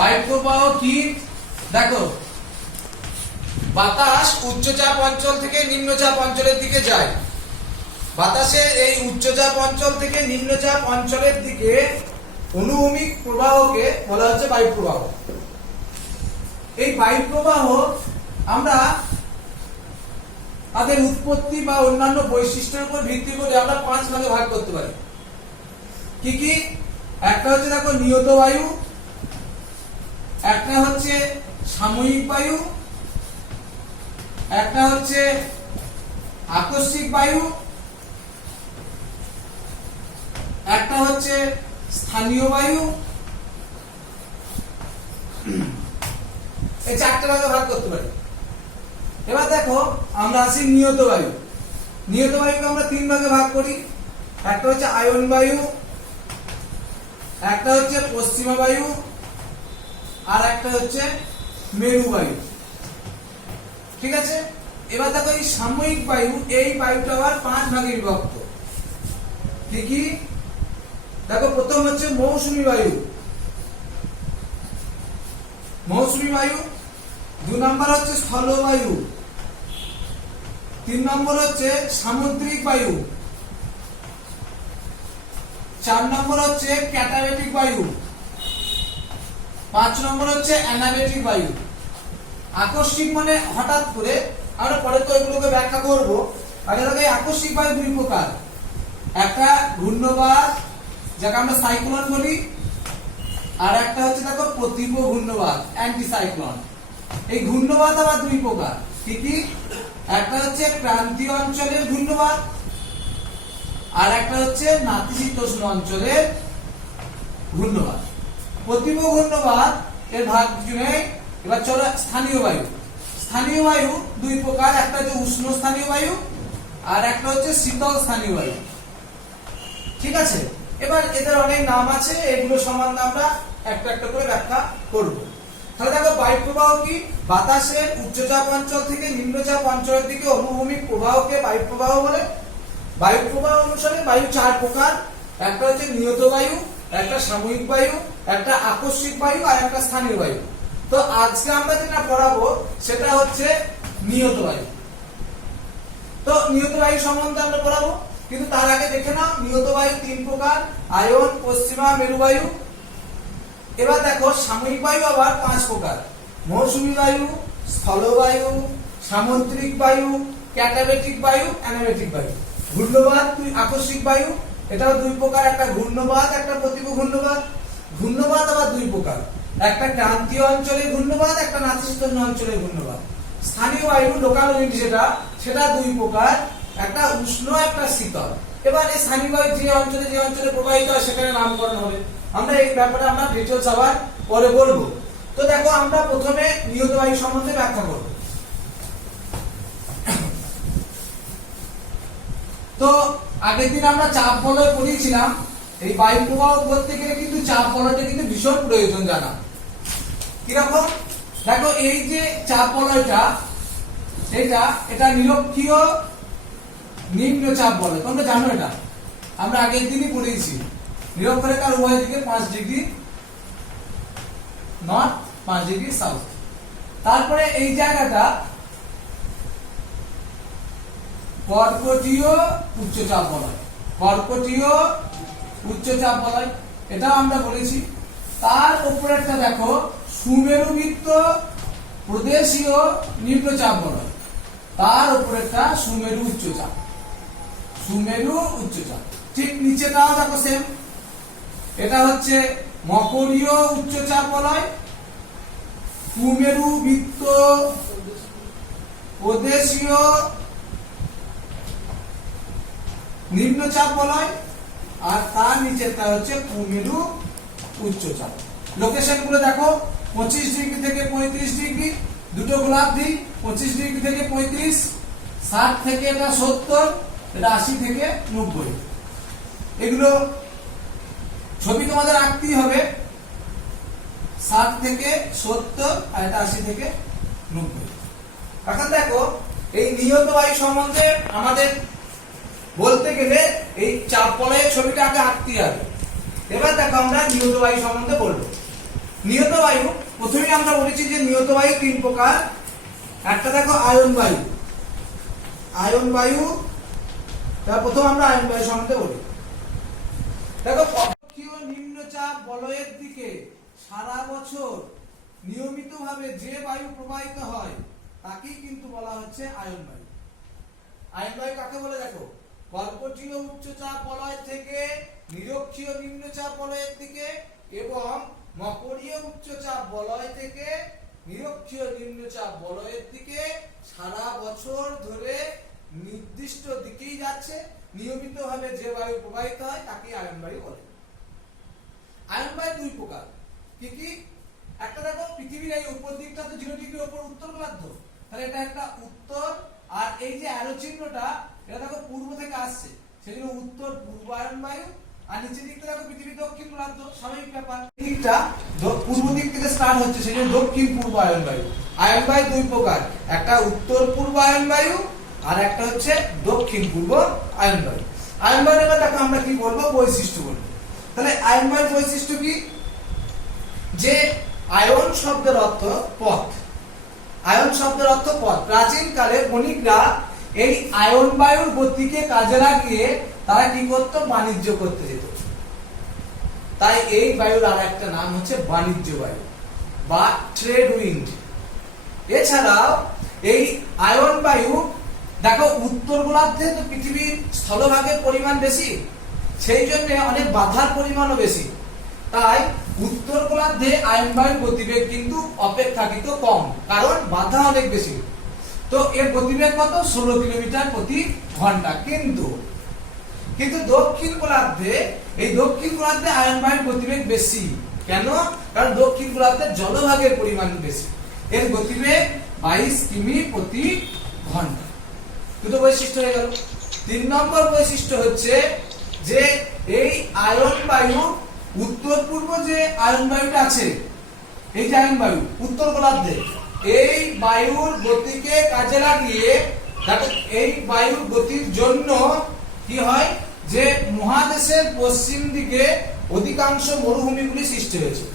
বায়ুপ্রবাহ কি? দেখো, বাতাস উচ্চচাপ অঞ্চল থেকে নিম্নচাপ অঞ্চলের দিকে যায়। বাতাসের এই উচ্চচাপ অঞ্চল থেকে নিম্নচাপ অঞ্চলের দিকে অনুভূমিক প্রবাহকে বলা হচ্ছে বায়ুপ্রবাহ। এই বায়ুপ্রবাহ আমরা তাদের উৎপত্তি বা অন্যান্য বৈশিষ্ট্যের উপর ভিত্তি করে আমরা 5 ভাগে ভাগ করতে পারি। কি কি? একটা হচ্ছে দেখো নিয়ত বায়ু, একটা হচ্ছে সাময়িক বায়ু, একটা হচ্ছে আকস্মিক বায়ু, একটা হচ্ছে স্থানীয় বায়ু। এই 4টে ভাগে ভাগ করতে পারি। এবার দেখো আমরা আসি নিয়ত বায়ু। নিয়ত বায়ুকে আমরা 3 ভাগে ভাগ করি। একটা হচ্ছে আয়ন বায়ু, একটা হচ্ছে পশ্চিমা বায়ু, আর একটা হচ্ছে মেরু বায়ু। ঠিক আছে? এবার দেখো এই সাময়িক বায়ু, এই বায়ুটা আবার 5 ভাগে বিভক্ত। কি কি? দেখো প্রথম হচ্ছে মৌসুমী বায়ু। মৌসুমী বায়ু। 2 নম্বর হচ্ছে স্থলবায়ু। 3 নম্বর হচ্ছে সামুদ্রিক বায়ু। 4 নম্বর হচ্ছে ক্যাটাবেটিক বায়ু। 5 নম্বর হচ্ছে অ্যানাবেটিক বায়ু। আকস্মিক মানে হঠাৎ করে, আমরা পরে তো এগুলোকে ব্যাখ্যা করব। আগে দেখো এই আকস্মিক বায়ু 2 প্রকার। একটা ঘূর্ণবাত, যাকে আমরা সাইক্লোন বলি, আর একটা হচ্ছে দেখো প্রতীব্য ঘূর্ণবাত, অ্যান্টি সাইক্লোন। এই ঘূর্ণবাত আবার 2 প্রকার। কি কি? একটা হচ্ছে ক্রান্তীয় অঞ্চলের ঘূর্ণবাত, আর একটা হচ্ছে নাতিশীতোষ্ণ অঞ্চলের ঘূর্ণবাত। প্রতীব্য ঘূর্ণবাত এর ভাগ নেই। এবার চলো স্থানীয় বায়ু। স্থানীয় বায়ু 2 প্রকার। একটা হচ্ছে উষ্ণ স্থানীয় বায়ু, আর একটা হচ্ছে শীতল স্থানীয় বায়ু। ঠিক আছে? এবার এদের অনেক নাম আছে, এগুলো সম্বন্ধে আমরা একটা একটা করে ব্যাখ্যা করব। তাহলে দেখো বায়ুপ্রবাহ কি? বাতাসের উচ্চচাপ অঞ্চল থেকে নিম্নচাপ অঞ্চলের দিকে অনুভূমিক প্রবাহকে বায়ুপ্রবাহ বলে। বায়ুপ্রবাহ অনুসারে বায়ু 4 প্রকার। একটা হচ্ছে নিয়ত বায়ু, একটা সাময়িক বায়ু, একটা আকস্মিক বায়ু, আর একটা স্থানীয় বায়ু। তো আজকে আমরা যেটা পড়াবো সেটা হচ্ছে নিয়ত বায়ু। তো নিয়ত বায়ু সম্বন্ধে আমরা পড়াবো, কিন্তু তার আগে দেখে নাও নিয়ত বায়ু 3 প্রকার: আয়ন, পশ্চিমা, মেরু বায়ু। এবার দেখো সাময়িক বায়ু আবার 5 প্রকার: মৌসুমী বায়ু, স্থলবায়ু, সামুদ্রিক বায়ু, ক্যাটাবেটিক বায়ু, অ্যানাবেটিক বায়ু। ঘূর্ণবাত, আকস্মিক বায়ু, এটাও 2 প্রকার। একটা ঘূর্ণবাত, একটা প্রতীব্য ঘূর্ণবাত। ঘূর্ণবাত আবার 2 প্রকার। একটা ক্রান্তীয় অঞ্চলের ঘূর্ণবাত, একটা নাতিশীতোষ্ণ অঞ্চলের ঘূর্ণবাত। স্থানীয় বায়ু, লোকাল উইন্ড, সেটা 2 প্রকার। একটা উষ্ণ, একটা শীতল। এবার এই স্থানীয় বায়ু যে অঞ্চলে প্রবাহিত হয় সেখানে নামকরণ হবে। আমরা এই ব্যাপারে আমরা ডিটেইলস আবার পরে বলবো। তো দেখো আমরা প্রথমে নিয়ত বায়ু সম্বন্ধে ব্যাখ্যা করব। তো আগের দিন আমরা চাপ বলয় পড়িয়েছিলাম। এই বায়ু প্রবাহ করতে গেলে কিন্তু চাপ বলয়টা কিন্তু ভীষণ প্রয়োজন জানা। কিরকম? দেখো এই যে চাপ বলয়টা, এটা নিরক্ষীয় নিম্নচাপ বলয়। তোমরা জানো এটা, আমরা আগের দিনই পড়িয়েছি। নিরক্ষরেখার উভয় দিকে 5 ডিগ্রি নর্থ, 5 ডিগ্রি সাউথ। তারপরে এই জায়গাটা কর্কটীয় উচ্চচাপ বলয়। কর্কটীয় উচ্চচাপ বলয়, এটাও আমরা বলেছি। তার উপরেরটা দেখো সুমেরুবৃত্ত প্রদেশীয় নিম্নচাপ বলয়। তার উপরেরটা সুমেরু উচ্চচাপ। সুমেরু উচ্চচাপ। ঠিক নিচেটাও দেখো সেম। এটা হচ্ছে মকরীয় উচ্চচাপ বলয়, সুমেরুবৃত্ত প্রদেশীয় নিম্নচাপ বলয়, আর তার নিচেরটা হচ্ছে কুমেরু উচ্চচাপ। লোকেশন গুলো দেখো 25 ডিগ্রি থেকে 35 ডিগ্রি, দুটো গোলাপ দিই। 25 ডিগ্রি থেকে 35, 60 থেকে এটা 70, এটা 80 থেকে 90। এগুলো ছবি তোমাদের আঁকতেই হবে। 60 থেকে 70 আর এটা 80 থেকে 90। এখন দেখো এই নিয়ত বায়ু সম্বন্ধে আমাদের বলতে গেলে এই চাপ বলয়ের ছবিটা আগে আঁকতে হবে। এবার দেখো আমরা নিয়ত বায়ু সম্বন্ধে বলবো। নিয়ত বায়ু, প্রথমেই আমরা বলেছি যে নিয়ত বায়ু তিন প্রকার। একটা দেখো আয়ন বায়ু। আয়ন বায়ু, তার প্রথম আমরা আয়ন বায়ু সম্বন্ধে বলি। দেখো পক্ষীয় নিম্নচাপ বলয়ের দিকে সারা বছর নিয়মিতভাবে যে বায়ু প্রবাহিত হয় তাকেই কিন্তু বলা হচ্ছে আয়ন বায়ু। আয়ন বায়ু কাকে বলে দেখো, কর্কটীয় উচ্চচাপ বলয় থেকে নিরক্ষীয় নিম্নচাপ বলয়ের দিকে এবং মকরীয় উচ্চচাপ বলয় থেকে নিরক্ষীয় নিম্নচাপ বলয়ের দিকে সারা বছর ধরে নির্দিষ্ট দিকেই যাচ্ছে, নিয়মিতভাবে যে বায়ু প্রবাহিত হয় তাকে আয়ন বায়ু বলে। আয়ন বায়ু দুই প্রকার, কি কি? একটা দেখো পৃথিবীর এই উপর দিকটা তো 0 ডিগ্রির উপর উত্তর গোলার্ধ, তাহলে এটা একটা উত্তর, আর এই যে অ্যারো চিহ্নটা এটা দেখো পূর্ব থেকে আসছে, সেজন্য উত্তর পূর্ব আয়ন বায়ু। আর নিচের দিকটা দেখো পৃথিবী দক্ষিণ গোলার্ধ, স্বাভাবিক ব্যাপার। দিকটা পূর্ব দিক থেকে স্টার্ট হচ্ছে, সেজন্য দক্ষিণ পূর্ব আয়ন বায়ু। আয়ন বায়ু দুই প্রকার, একটা উত্তর পূর্ব আয়ন বায়ু আর একটা হচ্ছে দক্ষিণ পূর্ব আয়ন বায়ু। আয়ন বায়ুর এবার দেখো আমরা কি বলবো, বৈশিষ্ট্য বলবো। তাহলে আয়ন বায়ুর বৈশিষ্ট্য কি? যে আয়ন শব্দের অর্থ পথ। আয়ন শব্দের অর্থ পথ। প্রাচীন কালে বণিকরা এই আয়ন বায়ুর গতিকে কাজে লাগিয়ে তারা কি করত, বাণিজ্য করতে যেত। তাই এই বায়ুর আর একটা নাম হচ্ছে বাণিজ্য বায়ু বা ট্রেড উইন্ড। এছাড়াও এই আয়ন বায়ু দেখো উত্তর গোলার্ধে তো পৃথিবীর স্থলভাগের পরিমাণ বেশি, সেই জন্য অনেক বাধার পরিমাণও বেশি। তাই উত্তর গোলার্ধে আয়ন বায়ুর গতিবেগ কিন্তু অপেক্ষাকৃত কম, কারণ বাধা অনেক বেশি। তো এর গতিবেগ কত, 16 কিলোমিটার প্রতি ঘন্টা। কিন্তু দক্ষিণ গোলার্ধে আয়ন বায়ুর গতিবেগ বেশি। কেন? কারণ দক্ষিণ গোলার্ধে জলভাগের পরিমাণ বেশি, এর গতিবেগ 22 কিমি প্রতি ঘন্টা। দুটো বৈশিষ্ট্য হয়ে গেল। 3 নম্বর বৈশিষ্ট্য হচ্ছে যে এই আয়ন বায়ু উত্তর পূর্ব যে আয়ন বায়ুটা আছে, এই যে আয়ন বায়ু উত্তর গোলার্ধে, এই বায়ুর গতিকে কাজে লাগিয়ে এই বায়ুর গতির জন্য কি হয়, যে মহাদেশের পশ্চিম দিকে অধিকাংশ মরুভূমিগুলি সৃষ্টি হয়েছে।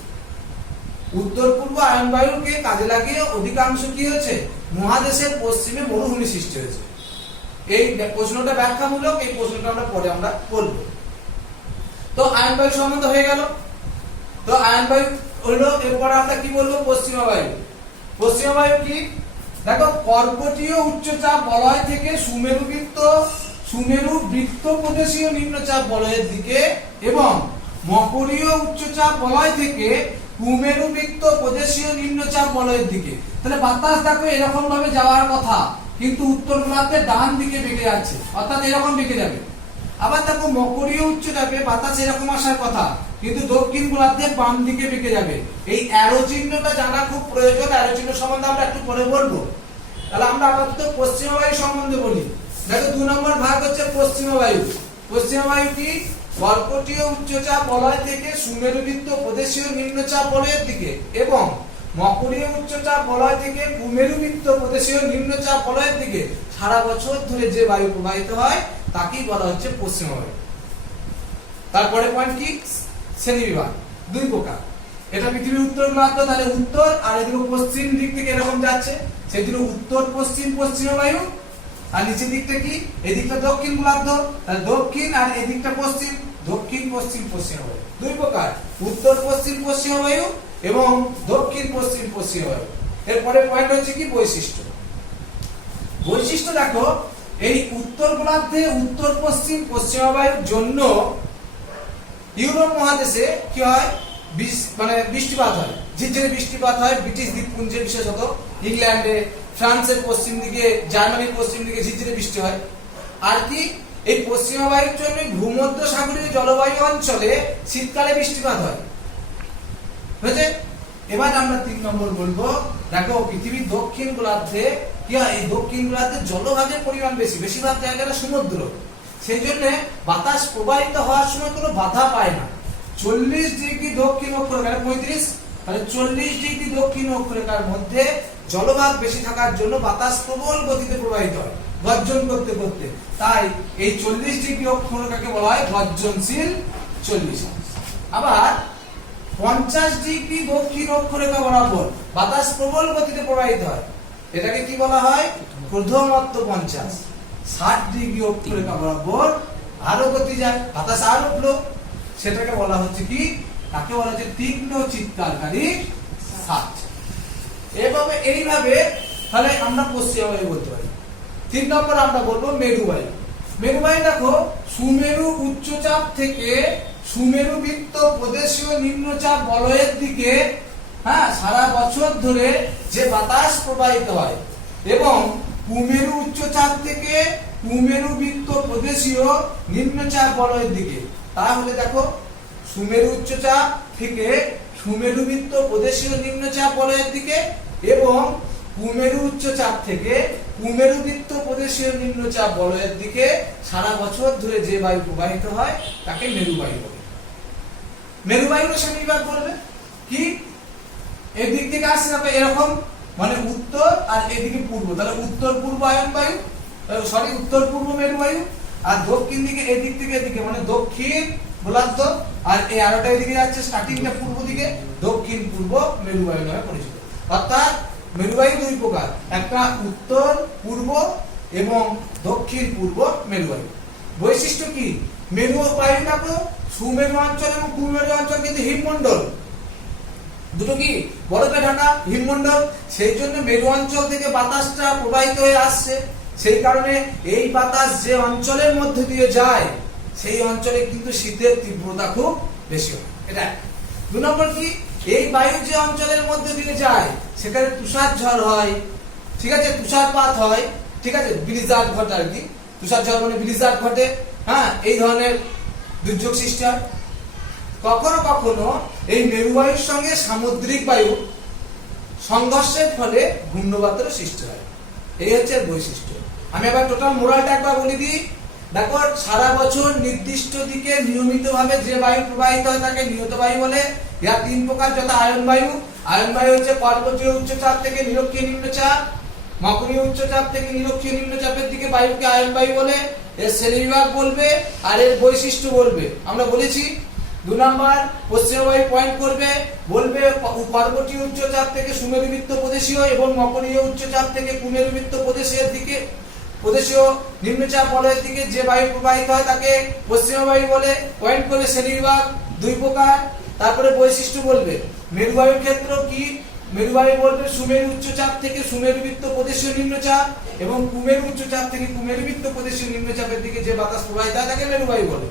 উত্তর পূর্ব আয়ন বায়ুকে কাজে লাগিয়ে অধিকাংশ কি হয়েছে, মহাদেশের পশ্চিমে মরুভূমি সৃষ্টি হয়েছে। এই প্রশ্নটা ব্যাখ্যামূলক, এই প্রশ্নটা আমরা পরে করব। তো আয়ন বায়ু সম্বন্ধে হয়ে গেল। তো আয়ন বায়ু হলো, এরপর আমরা কি বলবো, পশ্চিমা বায়ু। পশ্চিমা বায়ু কি? দেখো কর্কটীয় উচ্চচাপ বলয় থেকে সুমেরু বৃত্ত প্রদেশীয় নিম্নচাপ বলয়ের দিকে এবং মকরীয় উচ্চচাপ বলয় থেকে কুমেরু বৃত্ত প্রদেশীয় নিম্নচাপ বলয়ের দিকে। তাহলে বাতাস দেখো এরকম ভাবে যাওয়ার কথা, কিন্তু উত্তর গোলার্ধে ডান দিকে বেঁকে যাচ্ছে, অর্থাৎ এরকম বেঁকে যাবে। আবার দেখো মকরীয় উচ্চচাপে বাতাস এরকম আসার কথা, কিন্তু দক্ষিণ গোলার্ধে বাম দিকে বেঁকে যাবে। এই অ্যারো চিহ্নটা জানা খুব প্রয়োজন, অ্যারো চিহ্ন সম্বন্ধে আমরা একটু পরে বলবো। তাহলে আমরা আপাতত পশ্চিমা বায়ু সম্বন্ধে বলি। দেখো 2 নম্বর ভাগ হচ্ছে পশ্চিমা বায়ু। পশ্চিমা বায়ু কি? কর্কটীয় উচ্চচাপ বলয় থেকে সুমেরু বৃত্ত প্রদেশীয় নিম্নচাপ বলয়ের দিকে এবং মকরীয় উচ্চচাপ বলয় থেকে কুমেরু বৃত্ত প্রদেশীয় নিম্নচাপ বলয়ের দিকে সারা বছর ধরে যে বায়ু প্রবাহিত হয় তাকেই বলা হচ্ছে পশ্চিমা বায়ু। তারপরে পয়েন্ট কি, শ্রেণীবিভাগ 2 প্রকার। এটা পৃথিবীর উত্তর গোলার্ধ, তাহলে উত্তর, আর এদিকে পশ্চিম দিক থেকে এরকম যাচ্ছে, সেদিকে উত্তর পশ্চিম পশ্চিমা বায়ু। আর নিচের দিকটা কি, এদিকটা দক্ষিণ গোলার্ধ, তাহলে দক্ষিণ, আর এদিকটা পশ্চিম, দক্ষিণ পশ্চিম পশ্চিমা বায়ু। 2 প্রকার, উত্তর পশ্চিম পশ্চিমা বায়ু এবং দক্ষিণ পশ্চিম পশ্চিমা বায়ু। এরপরে পয়েন্ট হচ্ছে কি, বৈশিষ্ট্য। বৈশিষ্ট্য দেখো এই উত্তর গোলার্ধে উত্তর পশ্চিম পশ্চিমা বায়ুর জন্য ইউরোপ মহাদেশে কি হয়, বৃষ্টিপাত হয়, ঝিরঝিরে বৃষ্টিপাত হয়। ব্রিটিশ দ্বীপপুঞ্জে বিশেষত ইংল্যান্ডে, ফ্রান্সের পশ্চিম দিকে, জার্মানির পশ্চিম দিকে ঝিরঝিরে বৃষ্টি হয়। আর কি, এই পশ্চিমা বায়ুর জন্য ভূমধ্য সাগরীয় জলবায়ু অঞ্চলে শীতকালে বৃষ্টিপাত হয়। বুঝেছে? এবার আমরা 3 নম্বর বলবো। দেখো পৃথিবীর দক্ষিণ গোলার্ধে কি হয়, এই দক্ষিণ গোলার্ধে জলভাগের পরিমাণ বেশি, বেশিরভাগ জায়গাটা সমুদ্র, সেই জন্য বাতাস প্রবাহিত হওয়ার সময় কোনো বাধা পায় না। 40 ডিগ্রি দক্ষিণ অক্ষরেখায় 35, তাহলে 40 ডিগ্রি দক্ষিণ অক্ষরেখার মধ্যে জলভাগ বেশি থাকার জন্য বাতাস প্রবল গতিতে প্রবাহিত হয়, গর্জন করতে করতে। তাই এই 40 ডিগ্রি অক্ষরেখাকে বলা হয় গর্জনশীল 40। আবার 50 ডিগ্রি দক্ষিণ অক্ষরেখা বরাবর বাতাস প্রবল গতিতে প্রবাহিত হয়, এটাকে কি বলা হয়? প্রথমত্ব 50। 60 ডিগ্রি অক্ষরেখা বরাবর আরো গতি যায়, বাতাস আরো ফ্লো, সেটাকে বলা হচ্ছে কি? তাকে বলা হচ্ছে তীক্ষ্ণ চিৎকারকারী ছাঁচ। এইভাবে তাহলে আমরা পশ্চিম বায়ু বলতে পারি। 3 নম্বর আমরা বলবো মেরুবায়ু। মেরুবায়ু দেখো, সুমেরু উচ্চচাপ থেকে সুমেরু বৃত্ত প্রদেশীয় নিম্নচাপ বলয়ের দিকে সারা বছর ধরে যে বাতাস প্রবাহিত হয়, এবং কুমেরু উচ্চচাপ থেকে কুমেরু বৃত্ত প্রদেশীয় নিম্নচাপ বলয়ের দিকে। তাহলে দেখো, সুমেরু উচ্চচাপ থেকে সুমেরু বৃত্ত প্রদেশীয় নিম্নচাপ বলয়ের দিকে এবং কুমেরু উচ্চচাপ থেকে কুমেরু বৃত্ত প্রদেশীয় নিম্নচাপ বলয়ের দিকে সারা বছর ধরে যে বায়ু প্রবাহিত হয় তাকে মেরুবায়ু বলে। মেরুবায়ুর শ্রেণীবিভাগ করবে কি? এদিক থেকে আসছে না এরকম, মানে উত্তর আর এদিকে পূর্ব, তাহলে উত্তর পূর্ব আয়ন বায়ু, উত্তর পূর্ব মেরুবায়ু। আর দক্ষিণ দিকে এদিক থেকে এদিকে মানে দক্ষিণ গোলার্ধ, আর এই আরোটা এদিকে যাচ্ছে, স্টার্টিংটা পূর্ব দিকে, দক্ষিণ পূর্ব মেরুবায়ু নামে পরিচিত। অর্থাৎ মেরুবায়ু দুই প্রকার, একটা উত্তর পূর্ব এবং দক্ষিণ পূর্ব মেরুবায়ু। বৈশিষ্ট্য কি? মেরুবায়ু দেখো, সুমেরু অঞ্চল এবং কুমেরু অঞ্চল কিন্তু হিমমণ্ডল, দুটো কি বরফে ঢাকা হিমমণ্ডল, সেই জন্য মেরু অঞ্চল থেকে বাতাসটা প্রবাহিত হয়ে আসছে। সেই কারণে এই বাতাস যে অঞ্চলের মধ্যে দিয়ে যায় সেই অঞ্চলে কিন্তু শীতের তীব্রতা খুব বেশি হয়। এটা 2 নম্বর কি? এই বায়ু যে অঞ্চলের মধ্যে দিয়ে যায় সেখানে তুষার ঝড় হয়, ঠিক আছে, তুষারপাত হয়, ঠিক আছে, ব্লিজার্ড ঘটে আর কি। তুষার ঝড় মানে ব্লিজার্ড ঘটে, এই ধরনের দুর্যোগ সৃষ্টি হয়। কখনো কখনো এই মেরুবায়ুর সঙ্গে সামুদ্রিক বায়ু সংঘর্ষের ফলে ঘূর্ণবাতের সৃষ্টি হয়। এই হচ্ছে বৈশিষ্ট্য। আমি আবার টোটাল মোরালটা একবার বলে দিই। দেখো, সারা বছর নির্দিষ্ট দিকে নিয়মিতভাবে যে বায়ু প্রবাহিত হয় তাকে নিয়ত বায়ু বলে। এরা 3 প্রকার, যথা আয়ন বায়ু। আয়ন বায়ু হচ্ছে পর্বতীয় উচ্চচাপ থেকে নিরক্ষীয় নিম্নচাপ, মকরীয় উচ্চচাপ থেকে নিরক্ষীয় নিম্নচাপের দিকে বায়ুকে আয়ন বায়ু বলে। এর শ্রেণীবিভাগ বলবে আর এর বৈশিষ্ট্য বলবে। আমরা বলেছি 2 নম্বর পশ্চিম বায়ু পয়েন্ট করবে, বলবে পর্বতীয় উচ্চচাপ থেকে সুমেরু বৃত্ত প্রদেশীয় এবং মকরীয় উচ্চচাপ থেকে কুমেরু বৃত্ত প্রদেশের দিকে প্রদেশীয় নিম্নচাপ বলয়ের দিকে যে বায়ু প্রবাহিত হয় তাকে পশ্চিম বায়ু বলে। পয়েন্ট করবে শ্রেণীবিভাগ 2 প্রকার। তারপরে বৈশিষ্ট্য বলবে। মেরুবায়ুর ক্ষেত্র কি? মেরুবায়ু বলবে সুমেরু উচ্চচাপ থেকে সুমেরু বৃত্ত প্রদেশীয় নিম্নচাপ এবং কুমেরু উচ্চচাপ থেকে কুমেরু বৃত্ত প্রদেশীয় নিম্নচাপের দিকে যে বাতাস প্রবাহিত হয় তাকে মেরুবায়ু বলে।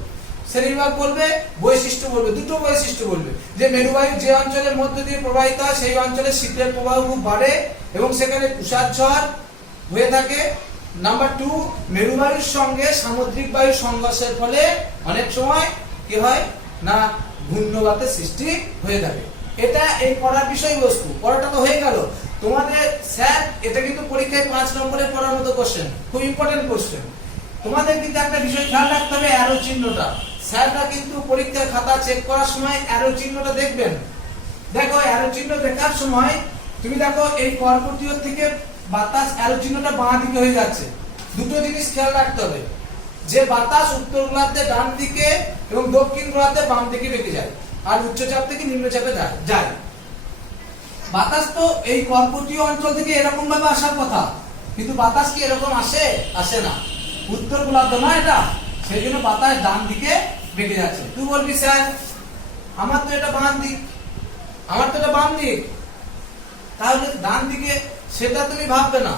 শ্রেণীবিভাগ বলবে, বৈশিষ্ট্য বলবে, দুটো বৈশিষ্ট্য বলবে। যে মেরুবায়ু যে অঞ্চলের মধ্যে দিয়ে প্রবাহিত হয় সেই অঞ্চলে শীতের প্রবাহ খুব বাড়ে এবং সেখানে তুষার ঝড় হয়ে থাকে। নাম্বার 2, মেরুবায়ুর সঙ্গে সামুদ্রিক বায়ুর সংঘর্ষের ফলে অনেক সময় কি হয় না ঘূর্ণবাতের সৃষ্টি হয়ে থাকে। এটা এই পড়ার বিষয়বস্তু। পড়াটা তো হয়ে গেল। তোমাদের স্যার এটা কিন্তু পরীক্ষায় 5 নম্বরের পড়ার মতো কোশ্চেন, খুব ইম্পর্টেন্ট কোশ্চেন। তোমাদের কিন্তু একটা বিষয় খেয়াল রাখতে হবে, অ্যারো চিহ্নটা। স্যাররা কিন্তু পরীক্ষার খাতা চেক করার সময় অ্যারো চিহ্নটা দেখবেন। দেখো, অ্যারো চিহ্ন দেখার সময় তুমি দেখো এই পর্বতীয় থেকে বাতাস অ্যারো চিহ্নটা বাঁ দিকে হয়ে যাচ্ছে। দুটো জিনিস খেয়াল রাখতে হবে, যে বাতাস উত্তর গোলার্ধে ডান দিকে এবং দক্ষিণ গোলার্ধে বাম দিকে বেঁকে যায় আর উচ্চচাপ থেকে নিম্নচাপে যায়। বাতাস তো এই পর্বতীয় অঞ্চল থেকে এরকম ভাবে আসার কথা, কিন্তু বাতাস কি এরকম আসে না। উত্তর গোলার্ধ না এটা, সেই জন্য বাতাস ডান দিকে বেঁকে যাচ্ছে। তুই বলবি স্যার আমার তো এটা বাম দিক, তাহলে ডান দিকে সেটা তুমি ভাববে না।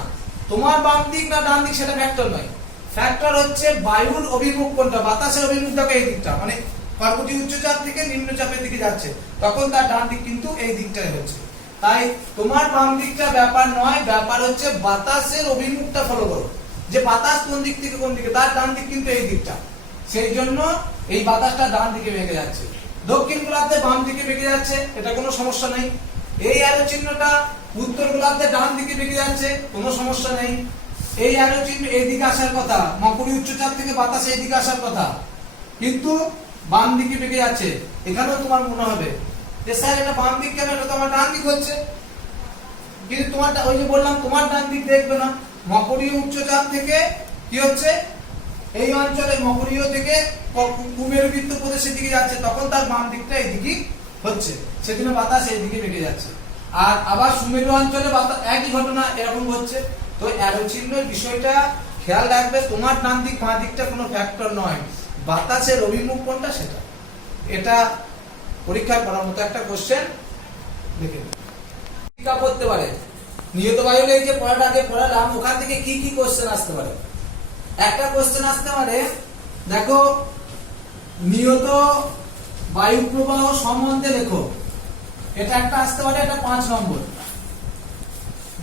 তোমার বাম দিক না ডান দিক সেটা ফ্যাক্টর নয়। ফ্যাক্টর হচ্ছে বায়ুর অভিমুখ কোনটা, বাতাসের অভিমুখ দেখো এই দিকটা, মানে পর্বতীয় উচ্চচাপ থেকে নিম্নচাপের দিকে যাচ্ছে, তখন তার ডান দিক কিন্তু এই দিকটাই হচ্ছে। তাই তোমার বাম দিকটা ব্যাপার নয়, ব্যাপার হচ্ছে বাতাসের অভিমুখটা ফলো করো, যে বাতাস কোন দিক থেকে কোন দিকে, তার ডান দিক কিন্তু এই দিকটা, সেই জন্য এই বাতাসটা ডান দিকে বেঁকে যাচ্ছে। দক্ষিণ গোলার্ধে বাম দিকে বেঁকে যাচ্ছে, এটা কোনো সমস্যা নেই। এই অ্যারো চিহ্নটা উত্তর গোলার্ধে ডান দিকে বেঁকে যাচ্ছে, কোনো সমস্যা নেই। এই অ্যারো চিহ্ন এইদিকে আসার কথা, মকরীয় উচ্চচাপ থেকে বাতাস এইদিকে আসার কথা, কিন্তু বাম দিকে বেঁকে যাচ্ছে। এখানেও তোমার মনে হবে যে স্যার এটা বাম দিক কেন, এটা তো আমার ডান দিক হচ্ছে। কিন্তু তোমার ওই যে বললাম তোমার ডান দিক দেখবে না, মকরীয় উচ্চচাপ থেকে কি হচ্ছে এই অঞ্চলে মকরীয় থেকে কুমেরু বৃত্ত প্রদেশের দিকে যাচ্ছে, তখন তার বাম দিকটা এইদিকে হচ্ছে। সেজন্য বাতাস এইদিকে বেঁকে যাচ্ছে। আর আবার সুমেরু অঞ্চলে বাতাস একই ঘটনা এরকম হচ্ছে। তো অ্যারো চিহ্নের বিষয়টা খেয়াল রাখবে, তোমার ডান দিক বাঁ দিকটা কোনো ফ্যাক্টর নয়, বাতাসের অভিমুখ কোনটা সেটা। এটা পরীক্ষায় পড়ার মতো একটা কোশ্চেন দেখে টিকা পড়তে পারে। নিয়ত বায়ু এই যে পড়াটা আগে পড়ালাম, ওখান থেকে কি কি কোশ্চেন আসতে পারে? একটা কোশ্চেন আসতে পারে, দেখো নিয়ত বায়ু প্রবাহ সম্বন্ধে লেখো, এটা একটা আসতে পারে, এটা 5 নম্বর।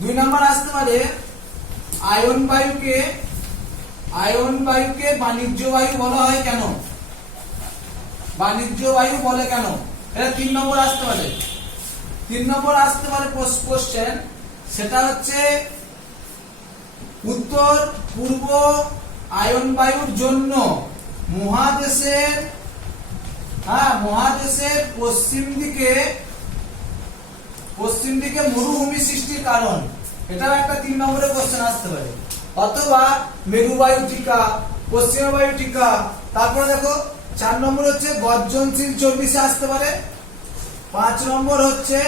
2 নম্বর আসতে পারে আয়ন বায়ুকে বাণিজ্য বায়ু বলা হয় কেন, বাণিজ্য বায়ু বলে কেন, এটা 3 নম্বর আসতে পারে। 3 নম্বর আসতে পারে কোশ্চেন, সেটা হচ্ছে উত্তর পূর্ব আয়ন বায়ুর জন্য মহাদেশের পশ্চিম দিকে মরুভূমি সৃষ্টির কারণ, এটাও একটা 3 নম্বরের কোশ্চেন আসতে পারে। অথবা মেরুবায়ু টিকা, পশ্চিম বায়ু টিকা। তারপরে দেখো 4 নম্বর হচ্ছে গর্জনশীল 40 আসতে পারে। 5 নম্বর হচ্ছে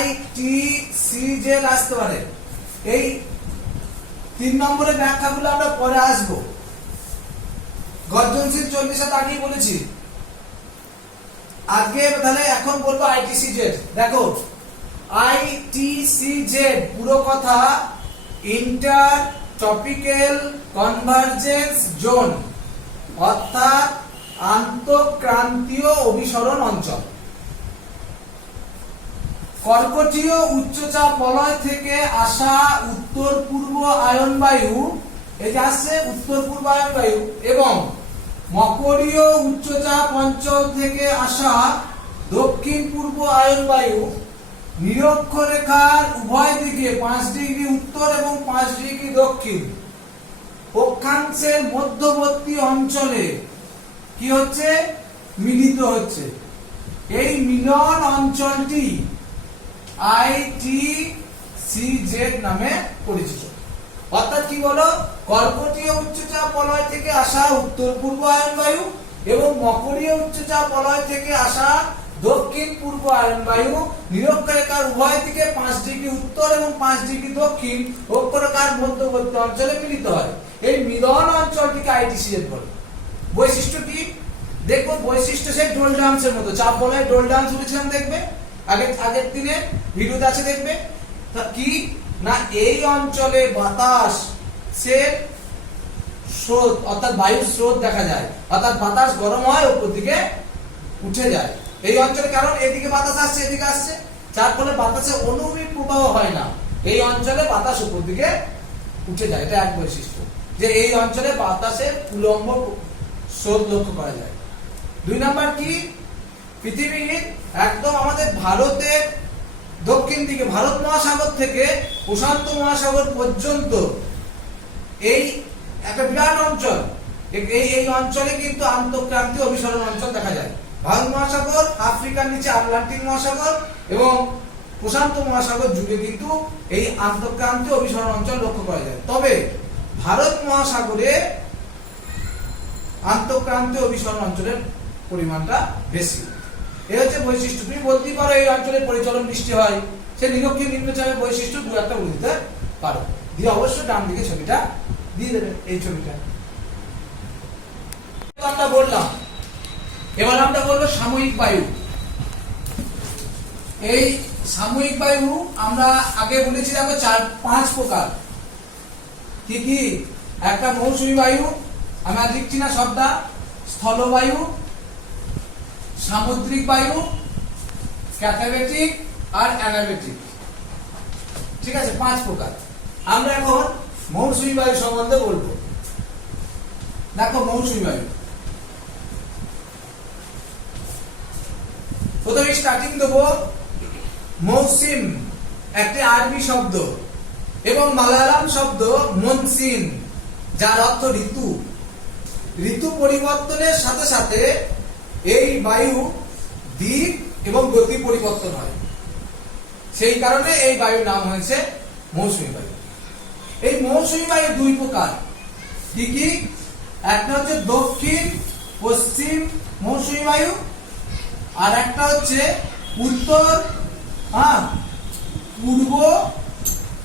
ITCZ আসতে পারে। এই 3 নম্বরের ব্যাখ্যাগুলো আমরা পরে আসবো। গর্জনশীল 40 আগেই বলেছি, আগে তাহলে এখন বলবো ITCZ। দেখো ITCZ পুরো কথা ইন্টার ট্রপিক্যাল কনভার্জেন্স জোন, অর্থাৎ আন্তঃক্রান্তীয় অভিসরণ অঞ্চল। কর্কটীয় উচ্চচাপ বলয় থেকে আসা উত্তর পূর্ব আয়ন বায়ু, এই যে আসছে উত্তর পূর্ব আয়ন বায়ু, এবং মকরীয় উচ্চচাপ অঞ্চল থেকে আসা দক্ষিণ পূর্ব আয়ন বায়ু নিরক্ষরেখার উভয় দিকে 5 ডিগ্রি উত্তর এবং 5 ডিগ্রি দক্ষিণ অক্ষাংশের মধ্যবর্তী অঞ্চলে কি হচ্ছে, মিলিত হচ্ছে। এই মিলন অঞ্চলটি ITCZ নামে পরিচিত। অর্থাৎ কি বলো, কর্কটীয় উচ্চচাপ বলয় থেকে আসা উত্তর পূর্ব আয়ন বায়ু এবং মকরীয় উচ্চচাপ বলয় থেকে আসা দক্ষিণ পূর্ব আয়ন বায়ু নিরক্ষরেখার উভয় দিকে 5 ডিগ্রি উত্তর এবং 5 ডিগ্রি দক্ষিণ অক্ষরেখার মধ্যবর্তী অঞ্চলে মিলিত হয়। এই মিলন অঞ্চলটিকে ITCZ বলে। বৈশিষ্ট্য কি দেখো, বৈশিষ্ট্য সেই ডোলডান্সের মতো, চাপ বলয় ডোলডান্স বলেছিলাম, দেখবে আগের দিনে ভিডিওতে আছে, দেখবে কি না, এই অঞ্চলে বাতাস স্রোত অর্থাৎ বায়ুর স্রোত দেখা যায়, অর্থাৎ বাতাস গরম হয় উপর দিকে উঠে যায় এই অঞ্চলে, কারণ এদিকে বাতাস আসছে এদিকে আসছে, যার ফলে বাতাসে অনুভূমিক প্রবাহ হয় না, এই অঞ্চলে বাতাস উপর দিকে উঠে যায়। এটা এক বৈশিষ্ট্য, যে এই অঞ্চলে বাতাসের উলম্ব স্রোত লক্ষ্য করা যায়। 2 নাম্বার কি, পৃথিবীর একদম আমাদের ভারতের দক্ষিণ দিকে ভারত মহাসাগর থেকে প্রশান্ত মহাসাগর পর্যন্ত এই একটা বিরাট অঞ্চল, এই অঞ্চলে কিন্তু আন্তঃক্রান্তীয় অভিসরণ অঞ্চল দেখা যায়। ভারত মহাসাগর, আফ্রিকার নিচে আটলান্টিক মহাসাগর এবং প্রশান্ত মহাসাগর জুড়ে কিন্তু এই আন্তঃক্রান্তীয় অভিসরণ অঞ্চল লক্ষ্য করা যায়। তবে ভারত মহাসাগরে আন্তঃক্রান্তীয় অভিসরণ অঞ্চলের পরিমাণটা বেশি। এই হচ্ছে বৈশিষ্ট্য। তুমি বলতেই পারো এই অঞ্চলে পরিচলন বৃষ্টি হয়, সে নিরক্ষীয় নিম্নচাপের বৈশিষ্ট্য 2-1টা বলে দিতে পারো, দিয়ে অবশ্যই ডান দিকে ছবিটা দিয়ে দেবে। এই ছবিটা আমরা বললাম, এবার আমরা বলবো সাময়িক বায়ু। এই সাময়িক বায়ু আমরা আগে বলেছি, দেখো 4-5 প্রকার। কি কি? একটা মৌসুমী বায়ু, আমরা লিখছি না শব্দটা, স্থলবায়ু, সামুদ্রিক বায়ু, ক্যাটাবেটিক আর অ্যানাবেটিক। ঠিক আছে, 5 প্রকার। আমরা এখন মৌসুমী বায়ু সম্বন্ধে বলবো। দেখো মৌসুমী বায়ু, প্রথমে স্টার্টিং দেবো মৌসিম, একটি আরবি শব্দ এবং মালায়ালাম শব্দ মনসিন, যার অর্থ ঋতু। ঋতু পরিবর্তনের সাথে সাথে এই বায়ু দিক এবং গতি পরিবর্তন হয়, সেই কারণে এই বায়ুর নাম হয়েছে মৌসুমী বায়ু। এই মৌসুমী বায়ু 2 প্রকার। কি কি? একটা হচ্ছে দক্ষিণ পশ্চিম মৌসুমী বায়ু, আর একটা হচ্ছে উত্তর পূর্ব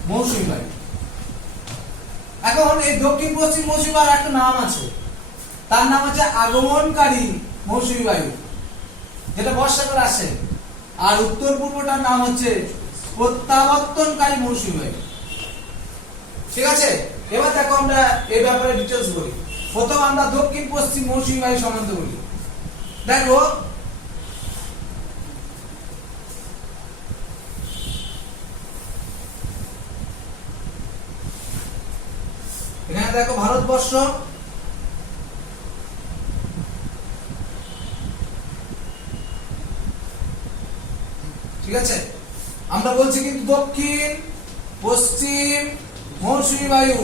মৌসুমী বায়ু। এখন এই দক্ষিণ পশ্চিম মৌসুমী বায়ুর একটা নাম আছে, তার নাম হচ্ছে আগমনকারী মৌসুমী বায়ু, যেটা বর্ষাকালে আসে। আর উত্তর পূর্বটার নাম হচ্ছে প্রত্যাবর্তনকারী মৌসুমী বায়ু। ঠিক আছে, এবার দেখো আমরা এই ব্যাপারে ডিটেইলস বলি। প্রথম আমরা দক্ষিণ পশ্চিম মৌসুমী বায়ু সম্বন্ধে বলি। দেখো এখানে দেখো ভারতবর্ষ, ঠিক আছে, আমরা বলছি কিন্তু দক্ষিণ পশ্চিম মৌসুমী বায়ু।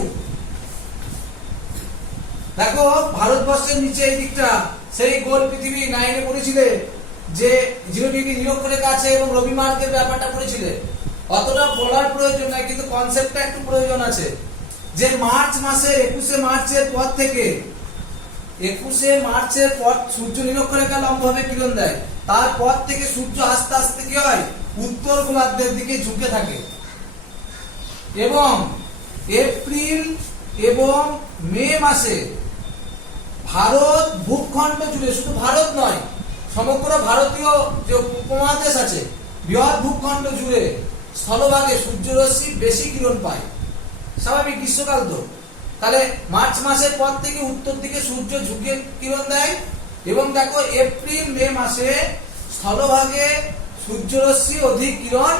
দেখো ভারতবর্ষের নিচে এই দিকটা সেই গোল পৃথিবী 9 এ পড়েছিলে, যে 0 ডিগ্রি নিরক্ষরেখা আছে এবং রবি মার্গের ব্যাপারটা পড়েছিলে। অতটা বলার প্রয়োজন নাই, কিন্তু কনসেপ্টটা একটু প্রয়োজন আছে। যে মার্চ মাসের 21 মার্চের পর থেকে 21 মার্চের পর সূর্য নিরক্ষরেখা লম্বভাবে কিরণ দেয়, তারপর থেকে সূর্য আস্তে আস্তে কি হয়, উত্তর গোলার্ধের দিকে ঝুঁকে থাকে। এবং এপ্রিল এবং মে মাসে ভারত ভূখণ্ড জুড়ে, শুধু ভারত নয়, সমগ্র ভারতীয় যে উপমহাদেশ আছে, বৃহৎ ভূখণ্ড জুড়ে স্থলভাগে সূর্যরশ্মি বেশি কিরণ পায়। স্বাভাবিক, গ্রীষ্মকাল তো। তাহলে মার্চ মাসের পর থেকে উত্তর দিকে সূর্য ঝুঁকে কিরণ দেয়। এবং দেখো এপ্রিল মে মাসে স্থলভাগে সূর্যরশ্মি অধিক কিরণ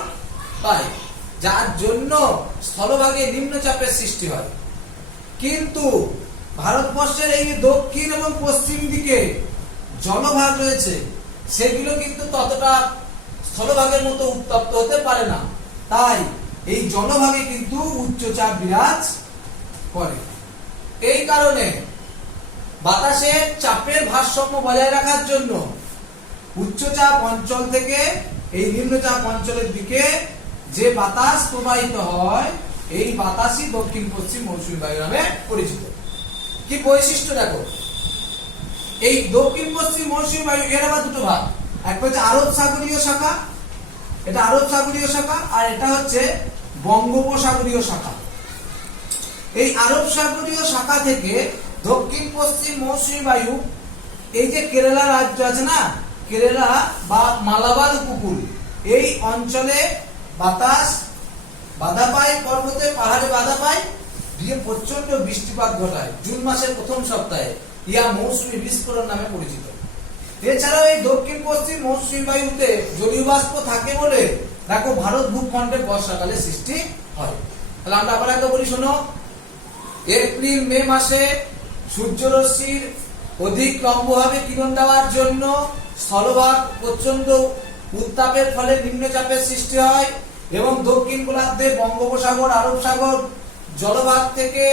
পায়, যার জন্য স্থলভাগে নিম্নচাপের সৃষ্টি হয়। কিন্তু ভারতবর্ষের এই দক্ষিণ এবং পশ্চিম দিকে জলভাগ রয়েছে, সেগুলো কিন্তু ততটা স্থলভাগের মতো উত্তপ্ত হতে পারে না। তাই এই জলভাগে কিন্তু উচ্চচাপ বিরাজ করে। এই কারণে বাতাসের চাপের ভারসাম্য বজায় রাখার জন্য উচ্চচাপ অঞ্চল থেকে এই নিম্নচাপ অঞ্চলের দিকে যে বাতাস প্রবাহিত হয়, এই বাতাসই দক্ষিণ পশ্চিম মৌসুমী বায়ু নামে পরিচিত। কি বৈশিষ্ট্য দেখো, এই দক্ষিণ পশ্চিম মৌসুমী বায়ু এর আবার দুটো ভাগ। একটা হচ্ছে আরব সাগরীয় শাখা, এটা আরব সাগরীয় শাখা, আর এটা হচ্ছে বঙ্গোপসাগরীয় শাখা। এই আরব সাগরীয় শাখা থেকে দক্ষিণ পশ্চিম মৌসুমী বায়ু, এই যে কেরালা রাজ্য আছে না, কেরালা বা মালাবার উপকূল, এই অঞ্চলে বাতাস বাধা পায়, পর্বতে পাহাড়ে বাধা পায়, দিয়ে প্রচন্ড বৃষ্টিপাত ঘটায়। জুন মাসের প্রথম সপ্তাহে ইয়া মৌসুমী বিস্ফোরণ নামে পরিচিত। এছাড়াও এই দক্ষিণ পশ্চিম মৌসুমী বায়ুতে জলীয় বাষ্প থাকে বলে দেখো ভারত ভূখণ্ডে বর্ষাকালে সৃষ্টি হয়। তাহলে আমরা আবার একটা বলি, শোনো। এপ্রিল মে মাসে সূর্যরশ্মির অধিক লম্বভাবে কিরণ দেওয়ার জন্য স্থলভাগ প্রচন্ড উত্তাপের ফলে নিম্নচাপের সৃষ্টি হয়, এবং দক্ষিণ গোলার্ধে বঙ্গোপসাগর, আরব সাগর জলভাগ থেকে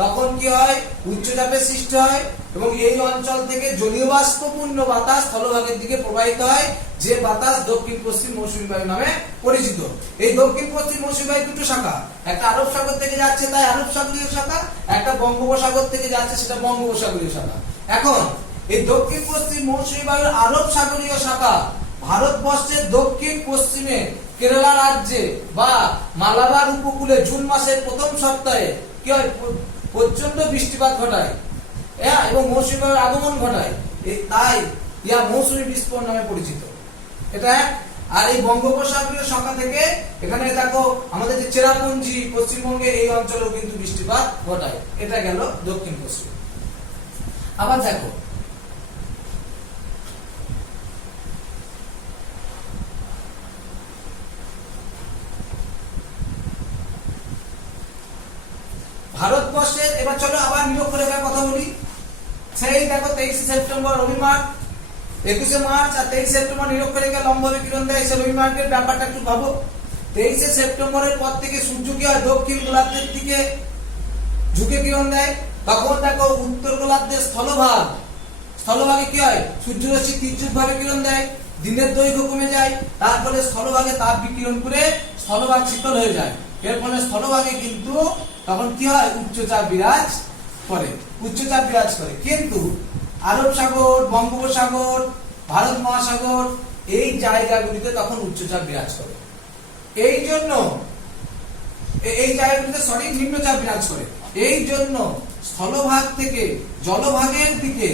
তখন কি হয়, উচ্চচাপের সৃষ্টি হয়, এবং এই অঞ্চল থেকে জলীয় বাষ্পপূর্ণ বাতাস স্থলভাগের দিকে প্রবাহিত হয়, যে বাতাস দক্ষিণ পশ্চিম মৌসুমী বায়ু নামে পরিচিত। এই দক্ষিণ পশ্চিম মৌসুমী বায়ু দুটো শাখা, একটা আরব সাগর থেকে যাচ্ছে তাই আরব সাগরীয় শাখা, একটা বঙ্গোপসাগর থেকে যাচ্ছে সেটা বঙ্গোপসাগরীয় শাখা। এখন এই দক্ষিণ পশ্চিম মৌসুমী বায়ুর আরব সাগরীয় শাখা ভারতবর্ষের দক্ষিণ পশ্চিমে কেরালা রাজ্যে বা মালাবার উপকূলে জুন মাসের প্রথম সপ্তাহে কি হয়, প্রচন্ড বৃষ্টিপাত ঘটায় এবং মৌসুমী বায়ুর আগমন ঘটায়। তাই ইয়া মৌসুমী বিস্ফোরণ নামে পরিচিত। এটা। আর এই বঙ্গোপসাগরীয় শাখা থেকে এখানে দেখো আমাদের যে চেরাপুঞ্জি পশ্চিমবঙ্গে, এই অঞ্চলেও কিন্তু বৃষ্টিপাত ঘটায়। এটা গেল দক্ষিণ পশ্চিম। আবার দেখো ভারতবর্ষের, এবার চলো আবার নিরক্ষরেখার কথা বলি। সেই দেখো 23 সেপ্টেম্বর রবি মার্গ, 21 মার্চ আর 23 সেপ্টেম্বর নিরক্ষরেখা লম্বভাবে কিরণ দেয়। সে রবি মার্গের ব্যাপারটা একটু ভাবো। 23 সেপ্টেম্বরের পর থেকে সূর্য কি হয়, দক্ষিণ গোলার্ধের দিকে ঝুঁকে কিরণ দেয়। তখন দেখো উত্তর গোলার্ধের স্থলভাগে কি হয়, সূর্যরশ্মি তীর্যকভাবে কিরণ দেয়, দিনের দৈর্ঘ্য কমে যায়, তার ফলে স্থলভাগে তাপ বিকিরণ করে স্থলভাগ শীতল হয়ে যায়। এর ফলে স্থলভাগে কিন্তু তখন কি হয়, উচ্চচাপ বিরাজ করে। কিন্তু আরব সাগর, বঙ্গোপসাগর, ভারত মহাসাগর এই জায়গাগুলিতে তখন উচ্চচাপ বিরাজ করে। এই জন্য এই জায়গাগুলিতে নিম্নচাপ বিরাজ করে। এই জন্য স্থলভাগ থেকে জলভাগের দিকে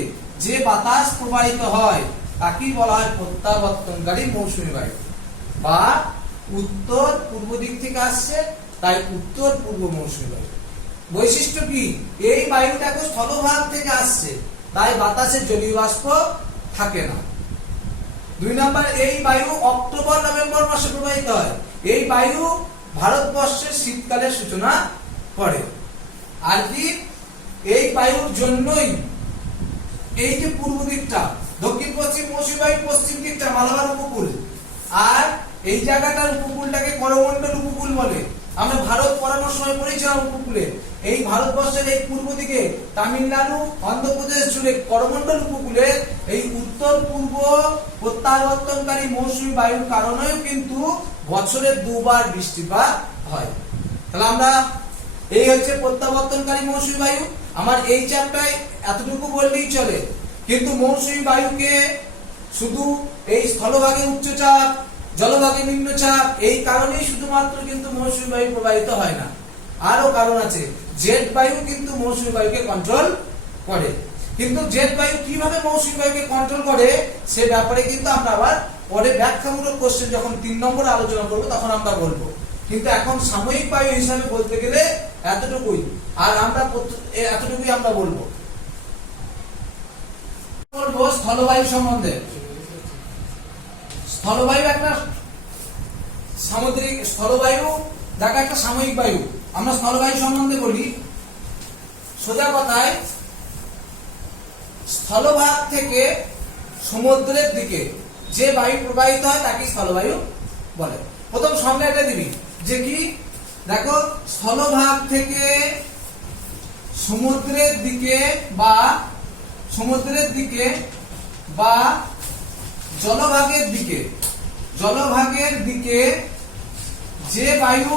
যে বাতাস প্রবাহিত হয় তাকেই বলা হয় প্রত্যাবর্তনকারী মৌসুমী বায়ু, বা উত্তর পূর্ব দিক থেকে আসছে তাই উত্তর পূর্ব মৌসুমী বায়ু। বৈশিষ্ট্য কি? এই বায়ুটা স্থলভাগ থেকে আসছে তাই বাতাসে জলীয় বাষ্প থাকে না। 2 নম্বর, এই বায়ু অক্টোবর নভেম্বর মাসে প্রবাহিত হয়। এই বায়ু ভারতবর্ষের শীতকালের সূচনা করে। আর কি, এই বায়ুর জন্যই এই যে পূর্ব দিকটা দক্ষিণ পশ্চিম মৌসুমী বায়ু, পশ্চিম দিকটা মালাবার উপকূল, আর এই জায়গাটার উপকূলটাকে করমণ্ডল উপকূল বলে। আমরা ভারত পড়ানোর সময় পড়েছিলাম উপকূলে। এই ভারতবর্ষের এই পূর্ব দিকে তামিলনাড়ু, অন্ধ্রপ্রদেশ জুড়ে করমণ্ডল উপকূলে এই উত্তর পূর্ব প্রত্যাবর্তনকারী মৌসুমী বায়ুর কারণেও কিন্তু বছরে 2 বার বৃষ্টিপাত হয়। তাহলে আমরা এই হচ্ছে প্রত্যাবর্তনকারী মৌসুমী বায়ু। আমার এই চ্যাপ্টারে এতটুকু বললেই চলে, কিন্তু মৌসুমী বায়ুকে শুধু এই স্থলভাগে উচ্চচাপ, জলভাগে নিম্নচাপ, এই কারণেই শুধুমাত্র কিন্তু মৌসুমী বায়ু প্রবাহিত হয় না, আরো কারণ আছে। জেট বায়ু কিন্তু মৌসুমী বায়ুকে কন্ট্রোল করে। কিন্তু জেট বায়ু কিভাবে মৌসুমী বায়ুকে কন্ট্রোল করে সে ব্যাপারে কিন্তু আমরা আবার পরে ব্যাখ্যামূলক কোশ্চেন যখন 3 নম্বরে আলোচনা করব তখন আমরা বলবো। কিন্তু এখন সাময়িক বায়ু হিসাবে বলতে গেলে এতটুকুই, আর আমরা এতটুকুই আমরা বলবো। স্থলবায়ু সম্বন্ধে। স্থলবায়ু একটা সামুদ্রিক, স্থলবায়ু দেখা একটা সাময়িক বায়ু। আমরা স্থলবায়ু সম্বন্ধে বলি, সোজা কথায় স্থলভাগ থেকে সমুদ্রের দিকে যে বায়ু প্রবাহিত হয় তাকে স্থলবায়ু বলে। প্রথম সংজ্ঞাটা দিবি যে কি, দেখো, স্থলভাগ থেকে সমুদ্রের দিকে বা জলভাগের দিকে যে বায়ু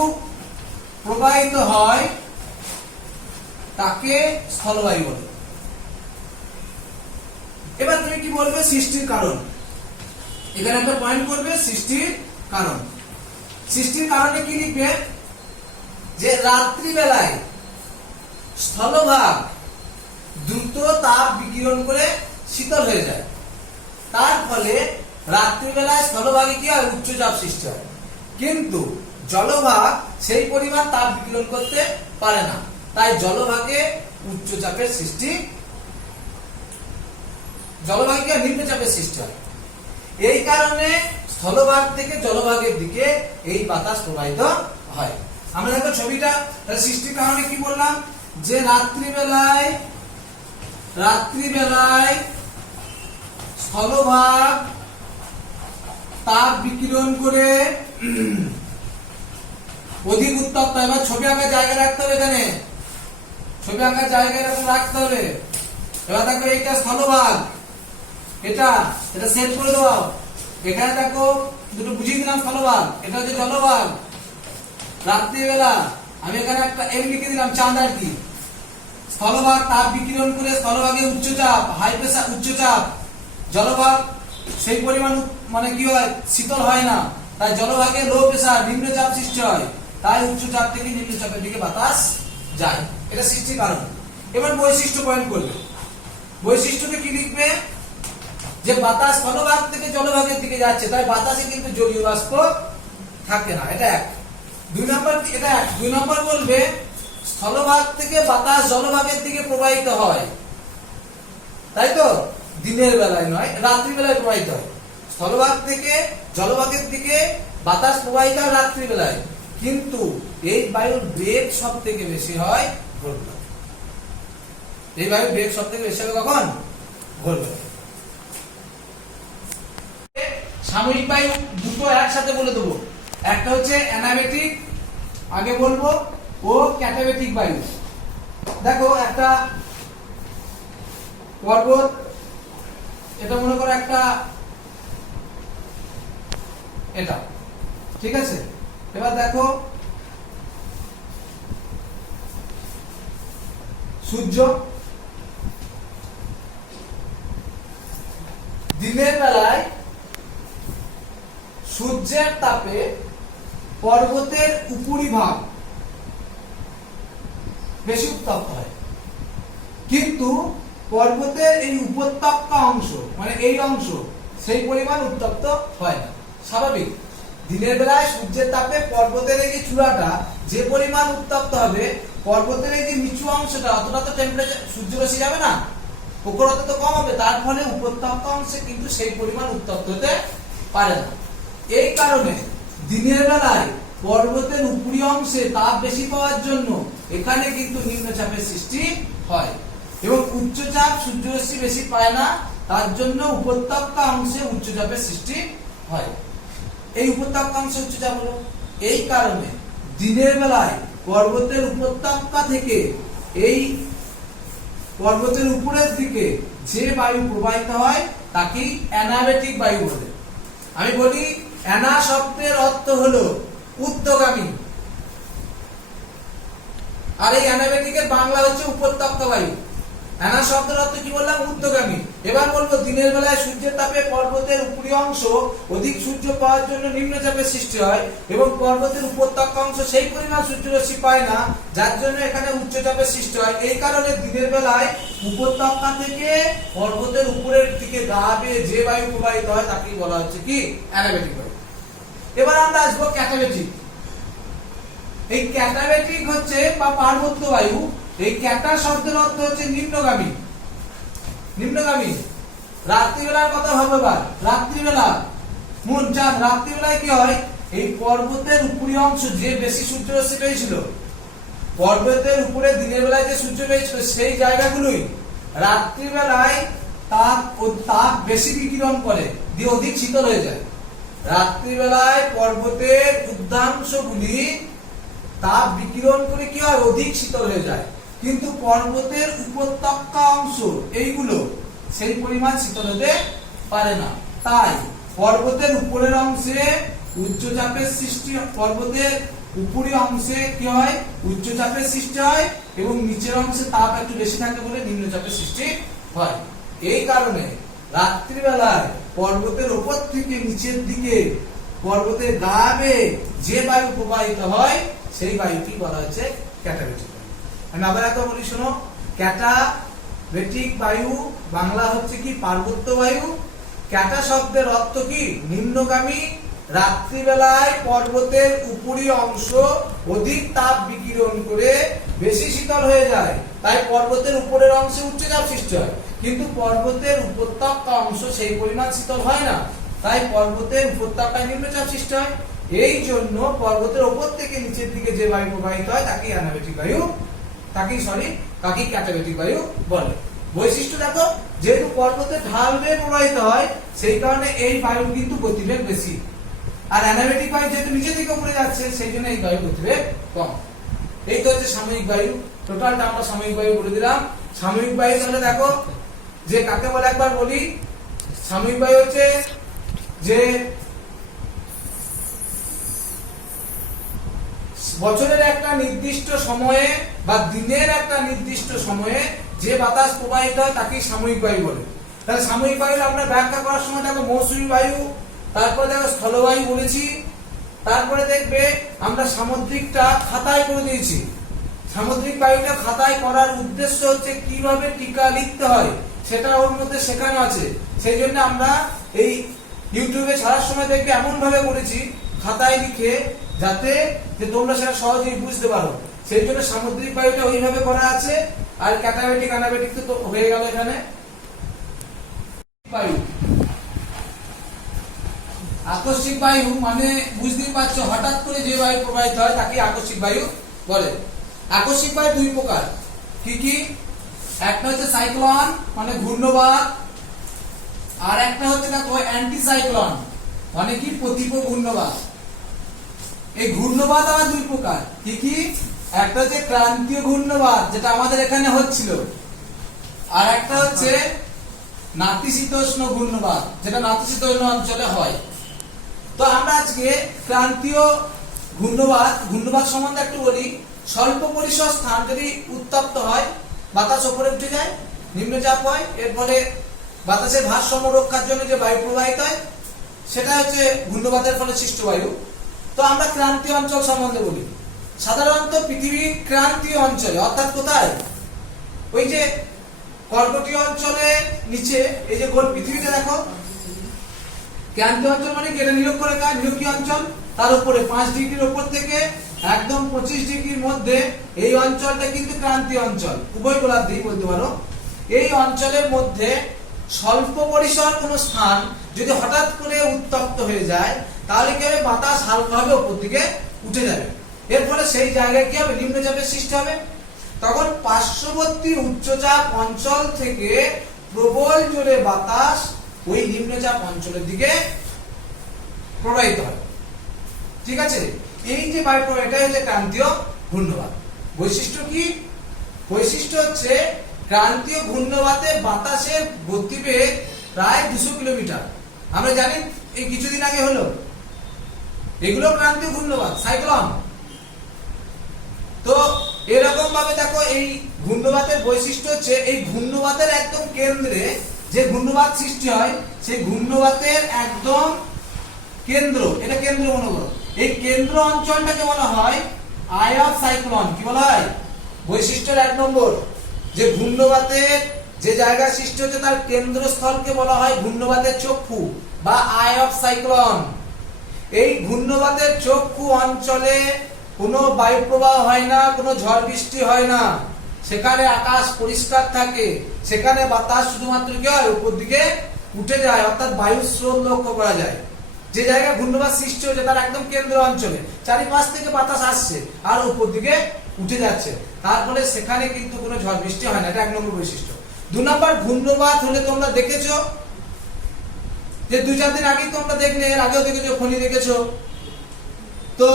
প্রবাহিত হয় তাকে স্থলবায়ু বলে। এবার তুমি কি বলবে? সৃষ্টির কারণ। এখানে একটা পয়েন্ট করবে, সৃষ্টির কারণ। সৃষ্টির কারণে কি লিখবে? যে রাত্রিবেলায় স্থলভাগ দ্রুত তাপ বিকিরণ করে শীতল হয়ে যায়, তার ফলে রাত্রিবেলায় স্থলভাগে কি হয়? উচ্চচাপ সৃষ্টি হয়। কিন্তু জলভাগ সেই পরিমাণ তাপ বিকিরণ করতে পারে না, তাই জলভাগে উচ্চচাপের সৃষ্টি, জলভাগে নিম্নচাপের সৃষ্টি হয়। এই কারণে স্থলভাগ থেকে জলভাগের দিকে এই বাতাস প্রবাহিত হয়। আমরা দেখো ছবিটা, সৃষ্টির কারণে কি বললাম? যে রাত্রিবেলায় স্থলভাগ তাপ বিকিরণ করে অধিক উত্তপ্ত। এবার ছবি আঁকার জায়গা রাখতে হবে, এখানে ছবি আঁকার জায়গা রাখতে হবে। এবার দেখো এইটা স্থলভাগ, এটা সেট করে দেওয়া। এখানে দেখো দুটো বুঝিয়ে দিলাম স্থলভাগ, এটা হচ্ছে জলভাগ। রাত্রিবেলা আমি এখানে একটা এম লিখে দিলাম, চাঁদ আর কি। স্থলভাগ তাপ বিকিরণ করে স্থলভাগে উচ্চচাপ, হাই প্রেসার, উচ্চচাপ। জলভাগ সেই পরিমাণ মানে কি হয়? শীতল হয় না, তাই জলভাগে লো প্রেসার, নিম্নচাপ সৃষ্টি হয়, তাই উচ্চচাপ থেকে নিম্নচাপের দিকে বাতাস যায়। এটা সৃষ্টির কারণ। এবার বৈশিষ্ট্য পয়েন্ট করবে। বৈশিষ্ট্যতে কি লিখবে? যে বাতাস স্থলভাগ থেকে জলভাগের দিকে যাচ্ছে, তাই বাতাসে কিন্তু জলীয় বাষ্প থাকে না। এটা এক। 2 নম্বর, এটা এক। 2 নম্বর বলবে স্থলভাগ থেকে বাতাস জলভাগের দিকে প্রবাহিত হয়, তাই তো? দিনের বেলায় নয়, রাত্রি বেলায় প্রবাহিত হয়। স্থলভাগ থেকে জলভাগের দিকে বাতাস প্রবাহিত হয় রাত্রি বেলায়, কিন্তু এই বায়ুর বেগ সব থেকে বেশি হয় ভোরবেলা। এই বায়ুর বেগ সব থেকে বেশি হবে কখন? ভোরবেলা। সাময়িক বায়ু দুটো একসাথে বলে দেবো। একটা হচ্ছে অ্যানাবেটিক আগে বলবো, ও ক্যাটাবেটিক বায়ু। দেখো একটা পর্বত, এটা মনে করো একটা, এটা ঠিক আছে। এবার দেখো সূর্য দিনের বেলায় সূর্যের তাপে পর্বতের উপরিভাগ বেশি উত্তপ্ত হয়, কিন্তু পর্বতের এই উপত্যকা অংশ মানে এই অংশ সেই পরিমাণ উত্তপ্ত হয় না। স্বাভাবিক, দিনের বেলায় সূর্যের তাপে পর্বতের এই যে চূড়াটা যে পরিমাণ উত্তপ্ত হবে, পর্বতের এই যে নিচু অংশটা অতটা তো টেম্পারেচার সূর্যরশ্মি যাবে না, প্রখরতা তো কম হবে, তার ফলে উপত্যকা অংশে কিন্তু সেই পরিমাণ উত্তপ্ত হতে পারে না। এই কারণে দিনের বেলায় পর্বতের উপরি অংশে তাপ বেশি পাওয়ার জন্য এখানে কিন্তু নিম্নচাপের সৃষ্টি হয়, এবং উচ্চচাপ সূর্যরশ্মি বেশি পায় না, তার জন্য উপত্যকা অংশে উচ্চচাপের সৃষ্টি হয়। এই উপত্যকা অংশে উচ্চচাপ হলো এই কারণে দিনের বেলায় পর্বতের উপত্যকা থেকে এই পর্বতের উপরের দিকে যে বায়ু প্রবাহিত হয় তাকেই অ্যানাবেটিক বায়ু বলে। আমি বলি, অ্যানা শব্দের অর্থ হলো ঊর্ধ্বগামী, আর এই অ্যানাবেটিকের বাংলা হচ্ছে উপত্যকা বায়ু। অ্যানা শব্দের অর্থ কি বললাম? ঊর্ধ্বগামী। এবার বলবো, দিনের বেলায় সূর্যের তাপে পর্বতের উপরি অংশ অধিক সূর্য পাওয়ার জন্য নিম্নচাপের সৃষ্টি হয়, এবং পর্বতের উপত্যকা অংশ সেই পরিমাণ সূর্যরশ্মি পায় না, যার জন্য এখানে উচ্চচাপের সৃষ্টি হয়। এই কারণে দিনের বেলায় উপত্যকা থেকে পর্বতের উপরের দিকে গা বেয়ে যে বায়ু প্রবাহিত হয় তাকেই বলা হচ্ছে কি? অ্যানাবেটিক বায়ু। এবার আমরা আসবো ক্যাটাবেটিক। এই ক্যাটাবেটিক হচ্ছে বা পার্বত্য বায়ু। এই ক্যাটা শব্দের অর্থ হচ্ছে নিম্নগামী। নিম্নগামী রাত্রিবেলার কথা ভাবো। এবার রাত্রিবেলা মন চাঁদ, রাত্রিবেলায় কি হয়? এই পর্বতের উপরি অংশ যে বেশি সূর্যরশ্মি পেয়েছিল, পর্বতের উপরে দিনের বেলায় যে সূর্য পেয়েছিল সেই জায়গাগুলোই রাত্রিবেলায় তাপ বেশি বিকিরণ করে দিয়ে অধিক শীতল হয়ে যায়। রাত্রিবেলায় পর্বতের উর্ধ্বাংশগুলি তাপ বিকিরণ করে কি হয়? অধিক শীতল হয়ে যায়, কিন্তু পর্বতের উপত্যকা অংশ এইগুলো সেই পরিমাণ শীতল হতে পারে না। তাই পর্বতের উপরের অংশে উচ্চচাপের সৃষ্টি, পর্বতের উপরি অংশে কি হয়? উচ্চচাপের সৃষ্টি হয়, এবং নিচের অংশে তাপ একটু বেশি থাকে বলে নিম্নচাপের সৃষ্টি হয়। এই কারণে রাত্রিবেলায় পর্বতের উপর থেকে নিচের দিকে পর্বতের গা বেয়ে যে বায়ু প্রবাহিত হয় সেই বায়ুটি বলা হচ্ছে ক্যাটাবেটিক বায়ু। আমি আবার একবার বলি, শোনো। ক্যাটাবেটিক বায়ু বাংলা হচ্ছে কি? পার্বত্য বায়ু। ক্যাটা শব্দের অর্থ কি? নিম্নগামী। রাত্রিবেলায় পর্বতের উপরি অংশ অধিক তাপ বিকিরণ করে বেশি শীতল হয়ে যায়, তাই পর্বতের উপরের অংশে উচ্চচাপ সৃষ্টি হয়, কিন্তু পর্বতের উপত্যকা অংশ সেই পরিমাণ শীতল হয় না, তাই পর্বতের উপত্যকায় নিম্নচাপ সৃষ্টি হয়। এই জন্য পর্বতের উপর থেকে নিচের দিকে যে বায়ু প্রবাহিত হয় তাকে অ্যানাবেটিক বায়ু, তাকে ক্যাটাবেটিক বায়ু বলে। বৈশিষ্ট্য দেখো, যেহেতু পর্বতের ঢাল বেয়ে প্রবাহিত হয় সেই কারণে এই বায়ু কিন্তু গতিবেগ বেশি, আর অ্যানাবেটিক বায়ু যেহেতু নিচে দিকে উপরে যাচ্ছে সেই জন্য এই বায়ু গতিবেগ কম। এই তো হচ্ছে সাময়িক বায়ু। টোটালটা আমরা সাময়িক বায়ু বলে দিলাম। সাময়িক বায়ু তাহলে দেখো যে কাকে বলে, একবার বলি। সাময়িক বায়ু হচ্ছে যে বছরের একটা নির্দিষ্ট সময়ে বা দিনের একটা নির্দিষ্ট সময়ে যে বাতাস প্রবাহিত হয় তাকে সাময়িক বায়ু বলে। তাহলে সাময়িক বায়ু আমরা ব্যাখ্যা করার সময় দেখো মৌসুমী বায়ু, তারপরে দেখো স্থলবায়ু বলেছি, তারপরে দেখবে আমরা সামুদ্রিকটা খাতায় করে দিয়েছি। সামুদ্রিক বায়ুটা খাতায় করার উদ্দেশ্য হচ্ছে কিভাবে টিকা লিখতে হয় সেটা ওর মধ্যে শেখানো আছে। সেই জন্য আমরা এই ইউটিউবে ছাড়ার সময় দেখবে এমন ভাবে করেছি খাতায় লিখে, যাতে যে তোমরা সেটা সহজেই বুঝতে পারো। সেই জন্য সামুদ্রিক বায়ুটা ওইভাবে করা আছে। আর ক্যাটাবেটিক অ্যানাবেটিক তো হয়ে গেল। এখানে বায়ু, আকস্মিক বায়ু মানে বুঝতেই পারছো, হঠাৎ করে যে বায়ু প্রবাহিত হয় তাকে আকস্মিক বায়ু বলে। আকস্মিক বায়ু দুই প্রকার। কি কি? একটা হচ্ছে সাইক্লোন মানে ঘূর্ণবাত, আর একটা হচ্ছে দেখো অ্যান্টিসাইক্লোন মানে কি? প্রতিকূল ঘূর্ণবাত। এই ঘূর্ণবাত আবার দুই প্রকার। কি কি? একটা হচ্ছে ক্রান্তীয় ঘূর্ণবাত, যেটা আমাদের এখানে হচ্ছিল, আর একটা হচ্ছে নাতিশীতোষ্ণ ঘূর্ণবাত, যেটা নাতিশীতোষ্ণ অঞ্চলে হয়। তো আমরা আজকে ক্রান্তীয় ঘূর্ণবাত সম্বন্ধে একটু বলি। স্বল্প পরিসর স্থান যদি উত্তপ্ত হয়, বাতাস উপরে উঠে যায়, নিম্নচাপ হয়, এর ফলে বাতাসের ভারসাম্য রক্ষার জন্য যে বায়ু প্রবাহিত হয় সেটা হচ্ছে ঘূর্ণবাতের ফলে সৃষ্ট বায়ু। তো আমরা ক্রান্তীয় অঞ্চল সম্বন্ধে বলি। সাধারণত পৃথিবীর ক্রান্তীয় অঞ্চলে, অর্থাৎ কোথায়, ওই যে কর্কটীয় অঞ্চলে নিচে এই যে গোল পৃথিবীতে দেখো, ক্রান্তীয় অঞ্চল মানে কেটে নিরক্ষরেখা, নিরক্ষীয় অঞ্চল, তার উপরে 5 ডিগ্রির উপর থেকে একদম 25 ডিগ্রির মধ্যে এই অঞ্চলটা কিন্তু ক্রান্তীয় অঞ্চল, উভয় গোলার্ধে বলতে পারো। এই অঞ্চলের মধ্যে স্বল্প পরিসর কোনো স্থান যদি হঠাৎ করে উত্তপ্ত হয়ে যায়, তাহলে কি হবে, বাতাস হালকাভাবে উপর দিকে উঠে যাবে। এর ফলে সেই জায়গায় কি হবে, নিম্নচাপের সৃষ্টি হবে। তখন পার্শ্ববর্তী উচ্চচাপ অঞ্চল থেকে প্রবল জোরে বাতাস ওই নিম্নচাপ অঞ্চলের দিকে প্রবাহিত হয়। ঠিক আছে, এই যে বায়ু প্রবাহ, এটা হচ্ছে ক্রান্তীয় ঘূর্ণবাত। বৈশিষ্ট্য কি? বৈশিষ্ট্য হচ্ছে ক্রান্তীয় ঘূর্ণবাতে বাতাসের গতিবেগ প্রায় 200 কিলোমিটার। আমরা জানি এই কিছুদিন আগে হলো, এগুলো ক্রান্তীয় ঘূর্ণবাত, সাইক্লোন। তো এরকম ভাবে দেখো, এই ঘূর্ণবাতের বৈশিষ্ট্য হচ্ছে এই ঘূর্ণবাতের একদম কেন্দ্রে যে ঘূর্ণবাত সৃষ্টি হয়, সেই ঘূর্ণবাতের একদম কেন্দ্র, এটা কেন্দ্র মনে করো, এই কেন্দ্র অঞ্চলটাকে বলা হয় আই অফ সাইক্লোন। কি বলা হয়? বৈশিষ্ট্যের 1 নম্বর, যে ঘূর্ণবাতের যে জায়গা সৃষ্টি হচ্ছে তার কেন্দ্রস্থলকে বলা হয় ঘূর্ণবাতের চক্ষু বা আই অফ সাইক্লোন। এই ঘূর্ণবাতের চক্ষু অঞ্চলে কোনো বায়ু প্রবাহ হয় না, কোনো ঝড় বৃষ্টি হয় না, সেখানে আকাশ পরিষ্কার থাকে, সেখানে বাতাস শুধুমাত্র কি হয়, উপর দিকে উঠে যায়, অর্থাৎ বায়ুর স্রোত লক্ষ্য করা যায়। যে জায়গায় ঘূর্ণবাত সৃষ্টি হচ্ছে তার একদম কেন্দ্র অঞ্চলে চারিপাশ থেকে বাতাস আসছে আর উপর দিকে উঠে যাচ্ছে, তারপরে সেখানে কিন্তু কোনো ঝড় বৃষ্টি হয় না। এটা 1 নম্বর বৈশিষ্ট্য। 2 নম্বর, ঘূর্ণবাত হলে তোমরা দেখেছো যে 2-4 দিন আগে তোমরা দেখলে, এর আগেও দেখেছো, ফোনে দেখেছো। তো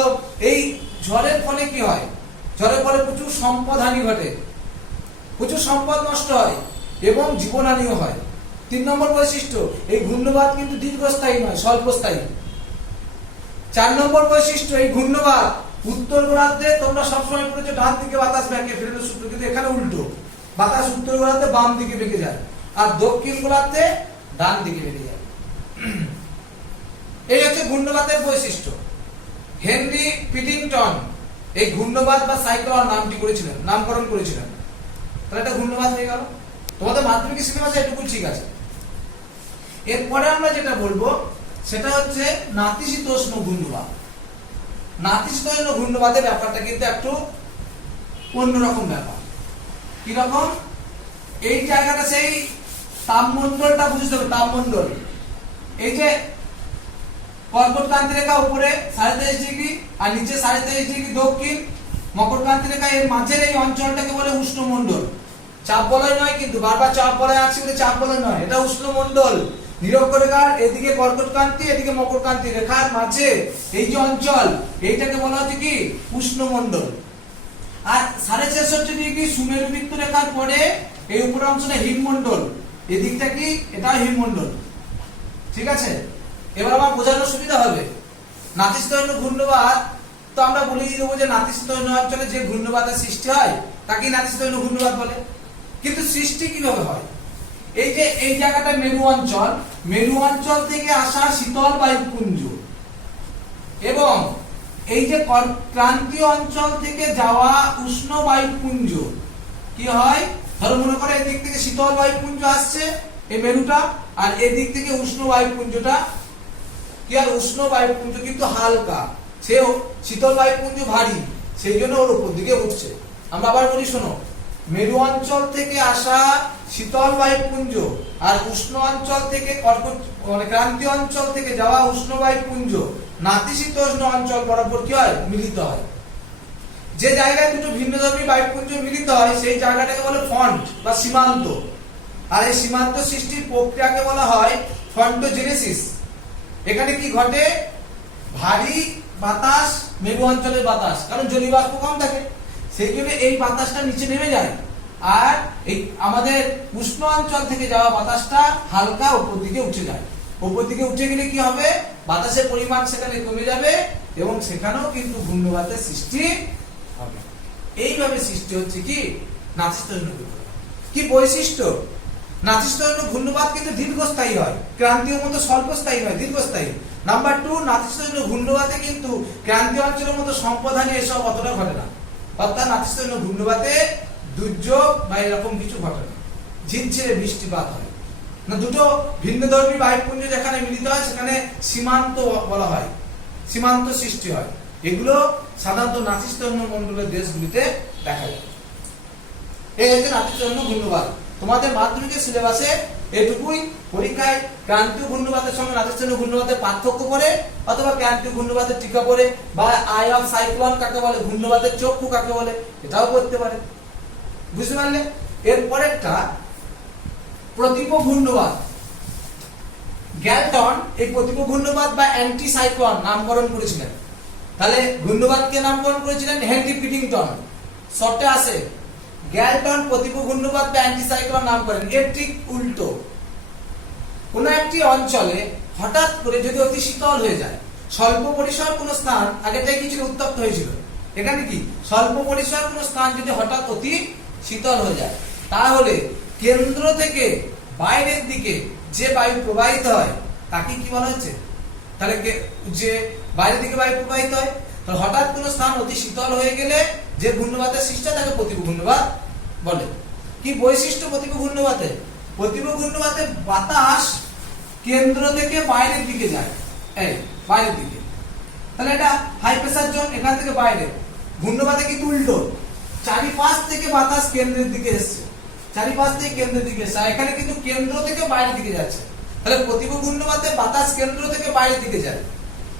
এই ঝড়ের ফলে কি হয়? ঝড়ের ফলে প্রচুর সম্পদহানি ঘটে, প্রচুর সম্পদ নষ্ট হয় এবং জীবনহানিও হয়। 3 নম্বর বৈশিষ্ট্য, এই ঘূর্ণবাত কিন্তু দীর্ঘস্থায়ী নয়, স্বল্পস্থায়ী। 4 নম্বর বৈশিষ্ট্য, এই ঘূর্ণবাত উত্তর গোলার্ধে তোমরা সবসময় পড়েছো ডান দিকে বাতাস বেঁকে, ফ্রেডের সূত্র, কিন্তু এখানে উল্টো, বাতাস উত্তর গোলার্ধে বাম দিকে বেঁকে যায় আর দক্ষিণ গোলার্ধে ডান দিকে বেঁকে যায়। এই হচ্ছে ঘূর্ণবাতের বৈশিষ্ট্য। হেনরি পিটিংটন এই ঘূর্ণবাত বা সাইক্লোন নামটি করেছিলেন, নামকরণ করেছিলেন। তাহলে এটা ঘূর্ণবাত হয়ে গেল। তোমাদের মাধ্যমিক সিলেবাসে এটুকু ঠিক আছে। এরপরে আমরা যেটা বলবো সেটা হচ্ছে নাতিশীতোষ্ণ ঘূর্ণবাত। নাতিশীতোষ্ণ ঘূর্ণবাতের ব্যাপারটা কিন্তু একটু অন্যরকম ব্যাপার। কি রকম? এই জায়গাটা সেই তাপমণ্ডলটা বুঝতে হবে, তাপমণ্ডল। এই যে কর্কটক্রান্তি রেখা উপরে 23.5 ডিগ্রি আর নিচে 23.5 ডিগ্রি দক্ষিণ, মকরক্রান্তি রেখা, এর মাঝের এই অঞ্চলটাকে বলে উষ্ণমণ্ডল। চাপ বলয় নয়, কিন্তু বারবার চাপ বলয় আসছে বলে চাপ বলয় নয়, এটা উষ্ণমণ্ডল। নিরক্ষরেখার এদিকে কর্কটক্রান্তি, এদিকে মকরক্রান্তি রেখার মাঝে এই যে অঞ্চল, এইটাকে বলা হচ্ছে কি উষ্ণমণ্ডল। আর 66.5 ডিগ্রি সুমেরু বৃত্ত রেখার পরে এই উপরের অংশটা হিমমণ্ডল, এদিকটা কি, এটা হিমমণ্ডল। ঠিক আছে, এবার আমার বোঝানোর সুবিধা হবে। নাতিশীতোষ্ণ ঘূর্ণবাত, তো আমরা বলে দেবো যে নাতিশীতোষ্ণ অঞ্চলে যে ঘূর্ণবাতের সৃষ্টি হয় তাকেই নাতিশীতোষ্ণ ঘূর্ণবাত বলে। কিন্তু সৃষ্টি কিভাবে হয়? এই যে এই জায়গাটা মেরু অঞ্চল, মেরু অঞ্চল থেকে আসা শীতল বায়ুপুঞ্জ এবং এই যে ক্রান্তীয় অঞ্চল থেকে যাওয়া উষ্ণ বায়ুপুঞ্জ কি হয়, ধরো মনে করো এদিক থেকে শীতল বায়ুপুঞ্জ আসছে এই মেরুটা, আর এদিক থেকে উষ্ণ বায়ুপুঞ্জটা কি, আর উষ্ণ বায়ুপুঞ্জ কিন্তু হালকা, সে শীতল বায়ুপুঞ্জ ভারী, সেই জন্য ওর উপর দিকে উঠছে। আমরা আবার বলি শোনো, মেরু অঞ্চল থেকে আসা শীতল বায়ুপুঞ্জ আর উষ্ণ অঞ্চল থেকে ক্রান্তীয় অঞ্চল থেকে যাওয়া উষ্ণ বায়ুপুঞ্জ নাতিশীতোষ্ণ অঞ্চল বরাবর কি হয়, মিলিত হয়। যে জায়গায় দুটো ভিন্নধর্মী বায়ুপুঞ্জ মিলিত হয় সেই জায়গাটাকে বলে ফন্ট বা সীমান্ত। আর এই সীমান্ত সৃষ্টির প্রক্রিয়াকে বলা হয় ফন্টোজেনেসিস। এখানে কি ঘটে, ভারী বাতাস, মেরু অঞ্চলের বাতাস, কারণ জলীয় বাষ্প কম থাকে, সেই জন্য এই বাতাসটা নিচে নেমে যায়, আর এই আমাদের উষ্ণ অঞ্চল থেকে যাওয়া বাতাসটা হালকা উপর দিকে উঠে যায়। উপর দিকে উঠে গেলে কি হবে, বাতাসের পরিমাণ সেখানে কমে যাবে এবং সেখানেও কিন্তু ঘূর্ণবাতের সৃষ্টি হবে। এইভাবে সৃষ্টি হচ্ছে কি নাতিশীতোষ্ণ ঘূর্ণবাত। কি বৈশিষ্ট্য? নাতিশীতোষ্ণ ঘূর্ণবাত কিন্তু দীর্ঘস্থায়ী হয়, ক্রান্তীয় মতো স্বল্পস্থায়ী নয়, দীর্ঘস্থায়ী। নাম্বার 2, নাতিশীতোষ্ণ ঘূর্ণবাতে কিন্তু ক্রান্তীয় অঞ্চলের মতো সম্প্রদানে এসব অতটা ঘটে না। অর্থাৎ নাতিশীতোষ্ণ ঘূর্ণবাতে দুর্যোগ বা এরকম কিছু ঘটে না, ঝিরঝিরে বৃষ্টিপাত হয় না। দুটো ভিন্নধর্মী বায়ুপুঞ্জ যেখানে মিলিত হয় সেখানে সীমান্ত বলা হয়, সীমান্ত সৃষ্টি হয়। এগুলো সাধারণত নাতিশীতোষ্ণ মণ্ডলের দেশগুলিতে দেখা যায়। এই হচ্ছে নাতিশীতোষ্ণ ঘূর্ণবাত। তোমাদের মাধ্যমিকের সিলেবাসে এটুকুই। পরীক্ষায় ক্রান্তীয় ঘূর্ণবাতের সঙ্গে নাতিশীতোষ্ণ ঘূর্ণবাতের পার্থক্য করে, অথবা ক্রান্তীয় ঘূর্ণবাতের টিকা পড়ে, বা আই অফ সাইক্লোন কাকে বলে, ঘূর্ণবাতের চক্ষু কাকে বলে, এটাও করতে পারে। বুঝতে পারলে? এর পরেরটা প্রতিপ ঘূর্ণবাত। গ্যালটন এই প্রতিপ ঘূর্ণবাত বা অ্যান্টি সাইক্লোন নামকরণ করেছিলেন। তাহলে ঘূর্ণবাতকে নামকরণ করেছিলেন হেনরি পিটিংটন। শর্টে আসে গ্যালটন প্রতিপ ঘূর্ণবাত বা অ্যান্টি সাইক্লোন নাম করেন। এর ঠিক উল্টো, কোন একটি অঞ্চলে হঠাৎ করে যদি অতি শীতল হয়ে যায়, স্বল্প পরিসর কোন স্থান, আগেটাই কিছু উত্তপ্ত হয়েছিল, এখানে কি স্বল্প পরিসর কোন স্থান যদি হঠাৎ অতি শীতল হয়ে যায়, তাহলে কেন্দ্র থেকে বাইরের দিকে যে বায়ু প্রবাহিত হয় তাকে কি বলা হচ্ছে? তাহলে যে বাইরের দিকে বায়ু প্রবাহিত হয়, তাহলে হঠাৎ কোন স্থান অতি শীতল হয়ে গেলে যে ঘূর্ণবাতের সৃষ্টি হয় তাকে প্রতিপ ঘূর্ণবাত বলে। কি বৈশিষ্ট্য প্রতিপ ঘূর্ণবাতের? প্রতিপ ঘূর্ণবাতে বাতাস কেন্দ্র থেকে বাইরের দিকে যায়, এই বাইরের দিকে। তাহলে এটা হাই প্রেসার জোন, এখান থেকে বাইরে। ঘূর্ণবাতে কিন্তু উল্টো, চারিপাশ থেকে বাতাস কেন্দ্রের দিকে এসছে, চারিপাশ থেকে কেন্দ্রের দিকে এসছে, এখানে কিন্তু কেন্দ্র থেকে বাইরের দিকে যাচ্ছে। তাহলে প্রতিপ ঘূর্ণবাতে বাতাস কেন্দ্র থেকে বাইরের দিকে যায়।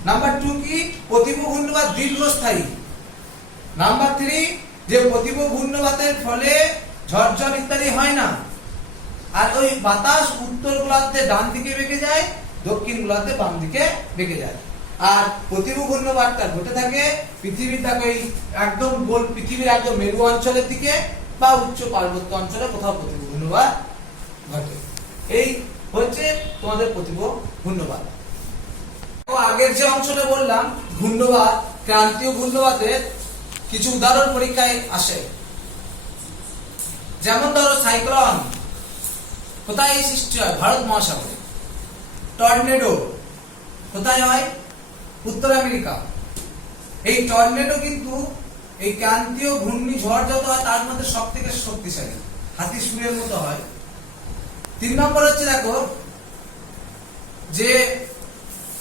নাম্বার 2 কি? প্রতিপ ঘূর্ণবাত দীর্ঘস্থায়ী। নাম্বার 3, যে প্রতিপ ঘূর্ণবাতের ফলে ঝড় ইত্যাদি হয় না, আর ওই বাতাস উত্তর গোলার্ধে ডান দিকে বেঁকে যায়, দক্ষিণ গোলার্ধে বাম দিকে বেঁকে যায়। আর প্রতিপ ঘূর্ণবাতটা ঘটে থাকে পৃথিবীর একদম গোল, পৃথিবীর একদম মেরু অঞ্চলের দিকে বা উচ্চ পার্বত্য অঞ্চলে কোথাও প্রতিপ ঘূর্ণবাত ঘটে। এই হচ্ছে তোমাদের প্রতিপ ঘূর্ণবাত। আগের যে অংশটা বললাম ঘূর্ণবাত, ক্রান্তীয় ঘূর্ণবাতের কিছু উদাহরণ পরীক্ষায় আসে। যেমন ধরো সাইক্লোন কোথায় সৃষ্টি হয়? ভারত মহাসাগরে। টর্নেডো কোথায় হয়? উত্তর আমেরিকা। এই টর্নেডো কিন্তু এই ক্রান্তীয় ঘূর্ণিঝড় যত হয় তার মধ্যে সব থেকে শক্তিশালী, হাতি সুরের মতো হয়। 3 নম্বর হচ্ছে দেখো যে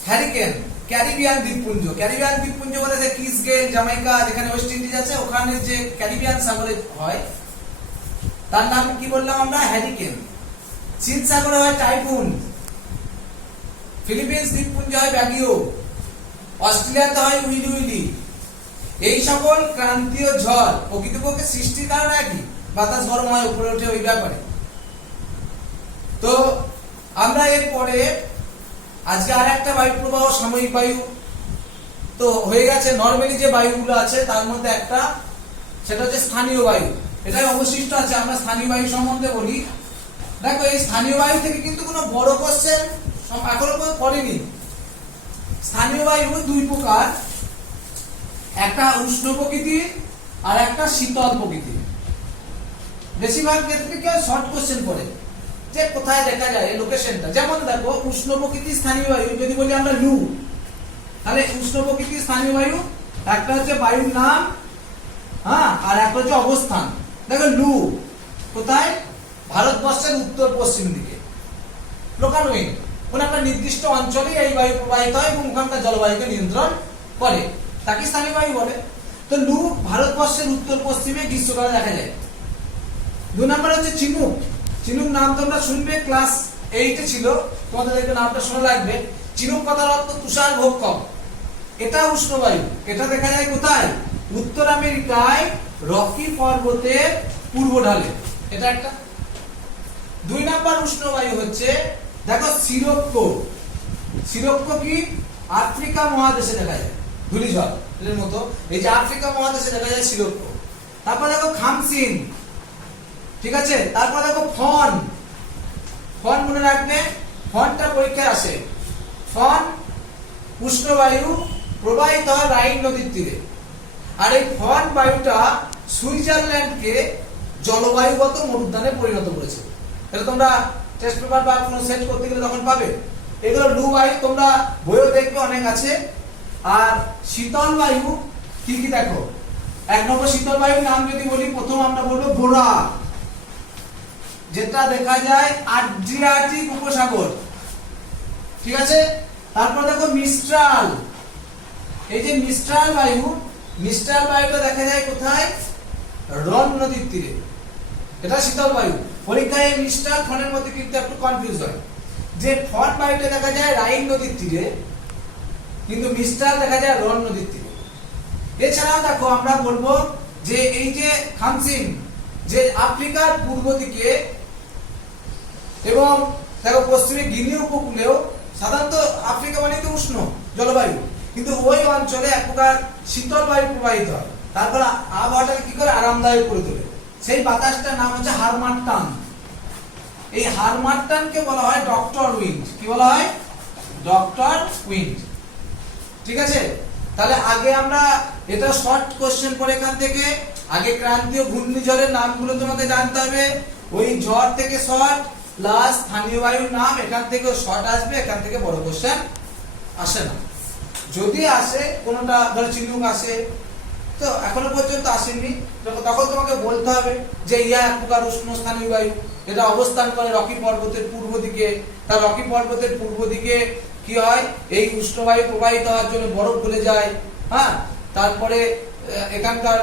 হ্যারিকেন, ক্যারিবিয়ান দ্বীপপুঞ্জ। ক্যারিবিয়ান দ্বীপপুঞ্জ বলে যে কিস গেল, জামাইকা, যেখানে ওয়েস্ট ইন্ডিজ আছে, ওখানে যে ক্যারিবিয়ান সাগরে হয় তার নাম কি বললাম আমরা? হ্যারিকেন। চীন সাগরে হয় টাইফুন। ফিলিপিন্স দ্বীপপুঞ্জ হয় ব্যাগিও। অস্ট্রেলিয়াতে হয় উইলি উইলি। এই সকল ক্রান্তীয় ঝড় প্রকৃতপক্ষে সৃষ্টির কারণ একই, বাতাস গরম হয়, উপরে ওঠে, ওই ব্যাপারে। তো আমরা এরপরে আজকে আর একটা বায়ু প্রবাহ, সাময়িক বায়ু তো হয়ে গেছে। নরমালি যে বায়ুগুলো আছে তার মধ্যে একটা, সেটা হচ্ছে স্থানীয় বায়ু। এটাই অবশিষ্ট আছে। আমরা স্থানীয় বায়ু সম্বন্ধে বলি। দেখো এই স্থানীয় বায়ু থেকে কিন্তু কোনো বড় কোশ্চেন এখনো করেনি। স্থানীয় বায়ু 2 প্রকার, একটা উষ্ণ প্রকৃতির আর একটা শীতল প্রকৃতির। বেশিরভাগ ক্ষেত্রে কি শর্ট কোশ্চেন করে যে কোথায় দেখা যায় এই লোকেশনটা। যেমন দেখো উষ্ণ প্রকৃতির স্থানীয় বায়ু যদি বলি আমরা লু, তাহলে উষ্ণ প্রকৃতির স্থানীয় বায়ু একটা হচ্ছে বায়ুর নাম, হ্যাঁ, আর একটা হচ্ছে অবস্থান। দেখো লু কোথায়? ভারতবর্ষের উত্তর পশ্চিম দিকে। লোকাল উইন্ড, কোন একটা নির্দিষ্ট অঞ্চলে এই বায়ু প্রবাহিত হয় এবং ওখানকার জলবায়ুকে নিয়ন্ত্রণ করে, তাকে স্থানীয় বায়ু বলে। তো লু ভারতবর্ষের উত্তর পশ্চিমে গ্রীষ্মকালে দেখা যায়। 2 নম্বর হচ্ছে চিনুক। চিনুক নাম তোমরা শুনবে, ক্লাস 8 এ ছিল, তোমাদের একটু নামটা শোনা লাগবে। চিনুক কথার অর্থ তুষার ভক্ষক। এটা উষ্ণ বায়ু। এটা দেখা যায় কোথায়? উত্তর আমেরিকায় রকি পর্বতের পূর্ব ঢালে। এটা একটা। 2 নম্বর উষ্ণ বায়ু হচ্ছে দেখো সিরোক্কো। সিরোক্কো কি? আফ্রিকা মহাদেশে দেখা যায়, ধূলিঝড়ের মতো। এই যে আফ্রিকা মহাদেশে দেখা যায় সিরোক্কো। তারপর দেখো খামসিন, ঠিক আছে। তারপর দেখো ফন। ফন মনে রাখবে, ফনটা পরীক্ষায় আসে। ফন উষ্ণ বায়ু প্রবাহিত হয় রাইন নদীর তীরে। আর এই ফন বায়ুটা সুইজারল্যান্ডকে জলবায়ুগত মরুদ্যানে পরিণত করেছে। এটা তোমরা টেস্ট পেপার বা কোনো সেট করতে গেলে তখন পাবে। এগুলো লু বায়ু তোমরা বইও দেখবে অনেক আছে। আর শীতল বায়ু কি কি দেখো, এক নম্বর শীতল বায়ুর নাম যদি বলি, প্রথম আমরা বলবো বোরা, যেটা দেখা যায় আড্রিয়াটিক উপসাগর, ঠিক আছে। তারপর দেখো মিস্ট্রাল, এই যে মিস্ট্রাল বায়ু, মিস্ট্রাল বায়ুটা দেখা যায় কোথায়, রন নদীর তীরে, এটা শীতল বায়ু। পরীক্ষায় মিস্ট্রাল ফনের মধ্যে কিন্তু একটু কনফিউজ হয়, যে ফন বায়ুটা দেখা যায় রাইন নদীর তীরে, কিন্তু মিস্ট্রাল দেখা যায় রন নদীর তীরে। এছাড়াও দেখো আমরা বলবো যে এই যে খামসিন, যে আফ্রিকার পূর্ব দিকে এবং দেখো পশ্চিমে গিনি উপকূলেও, সাধারণত আফ্রিকা মানে তো উষ্ণ জলবায়ু, কিন্তু ওই অঞ্চলে এক প্রকার শীতল বায়ু প্রবাহিত হয়, তারপর আবহাওয়াটাকে কি করে আরামদায়ক করে তোলে। সেই বাতাসটার নাম হচ্ছে হারমাট্টান। এই হারমাট্টানকে বলা হয় ডক্টর উইন্ড। কি বলা হয়? ডক্টর উইন্ড, ঠিক আছে। তাহলে আগে আমরা এটা শর্ট কোশ্চেন পড়ে, এখান থেকে আগে ক্রান্তীয় ঘূর্ণিঝড়ের নামগুলো তোমাদের জানতে হবে। ওই ঝড় থেকে শর্ট প্লাস স্থানীয় বায়ুর নাম, এখান থেকে শর্ট আসবে, এখান থেকে বড় কোশ্চেন আসে না। যদি আসে কোনটা, ধরো চিনুক আসে, তো এখনো পর্যন্ত আসেনি, তখন তোমাকে বলতে হবে যে ইয়া এক প্রকার উষ্ণ স্থানীয় বায়ু, এটা অবস্থান করে রকি পর্বতের পূর্ব দিকে। তার রকি পর্বতের পূর্ব দিকে কি হয়, এই উষ্ণ বায়ু প্রবাহিত হওয়ার জন্য বরফ গলে যায়, হ্যাঁ। তারপরে এখানকার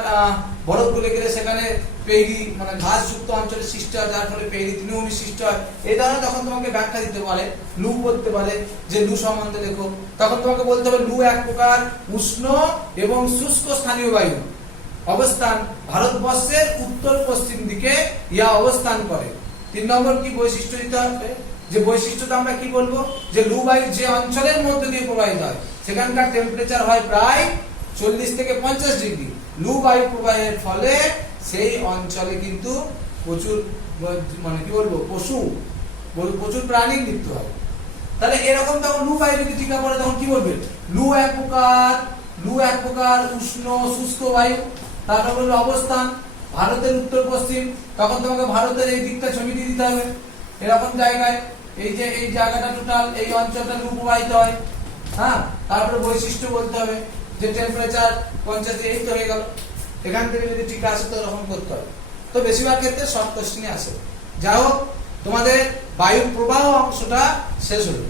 বরফ গলে গেলে সেখানে পেইরি মানে ঘাসযুক্ত অঞ্চলের সৃষ্টি হয়, যার ফলে পেইরি তৃণভূমির সৃষ্টি হয়। এই ধরনের তখন তোমাকে ব্যাখ্যা দিতে পারে, লু বলতে পারে যে লু সম্বন্ধে দেখো, তখন তোমাকে বলতে হবে লু এক প্রকার উষ্ণ এবং শুষ্ক স্থানীয় বায়ু, অবস্থান ভারতবর্ষের উত্তর পশ্চিম দিকে ইয়া অবস্থান করে। 3 নম্বর কি বৈশিষ্ট্য দিতে হবে, যে বৈশিষ্ট্যটা আমরা কি বলবো, যে লু বায়ু যে অঞ্চলের মধ্যে দিয়ে প্রবাহিত হয় সেখানকার টেম্পারেচার হয় প্রায় 40 থেকে 50 ডিগ্রি। লু বায়ু প্রবাহের ফলে সেই অঞ্চলে কিন্তু প্রচুর মানে কি বলবো প্রচুর প্রাণীর মৃত্যু হয়। তাহলে এরকম তখন লু বায়ু যদি টিকা পড়ে তখন কি বলবে, লু এক প্রকার উষ্ণ শুষ্ক বায়ু। তারপর বলবে অবস্থান ভারতের উত্তর পশ্চিম, তখন তোমাকে ভারতের এই দিকটা ছবি দিয়ে দিতে হবে, এরকম জায়গায় এই যে এই জায়গাটা টোটাল এই অঞ্চলটা লু প্রবাহিত হয়, হ্যাঁ। তারপরে বৈশিষ্ট্য বলতে হবে যে টেম্পারেচার 50, এই তো হয়ে গেল। এখান থেকে যদি টিকা আসে তো এরকম করতে হবে। তো বেশিরভাগ ক্ষেত্রে শর্ট কোশ্চেনে আসে। যাই হোক, তোমাদের বায়ু প্রবাহ অংশটা শেষ হলো।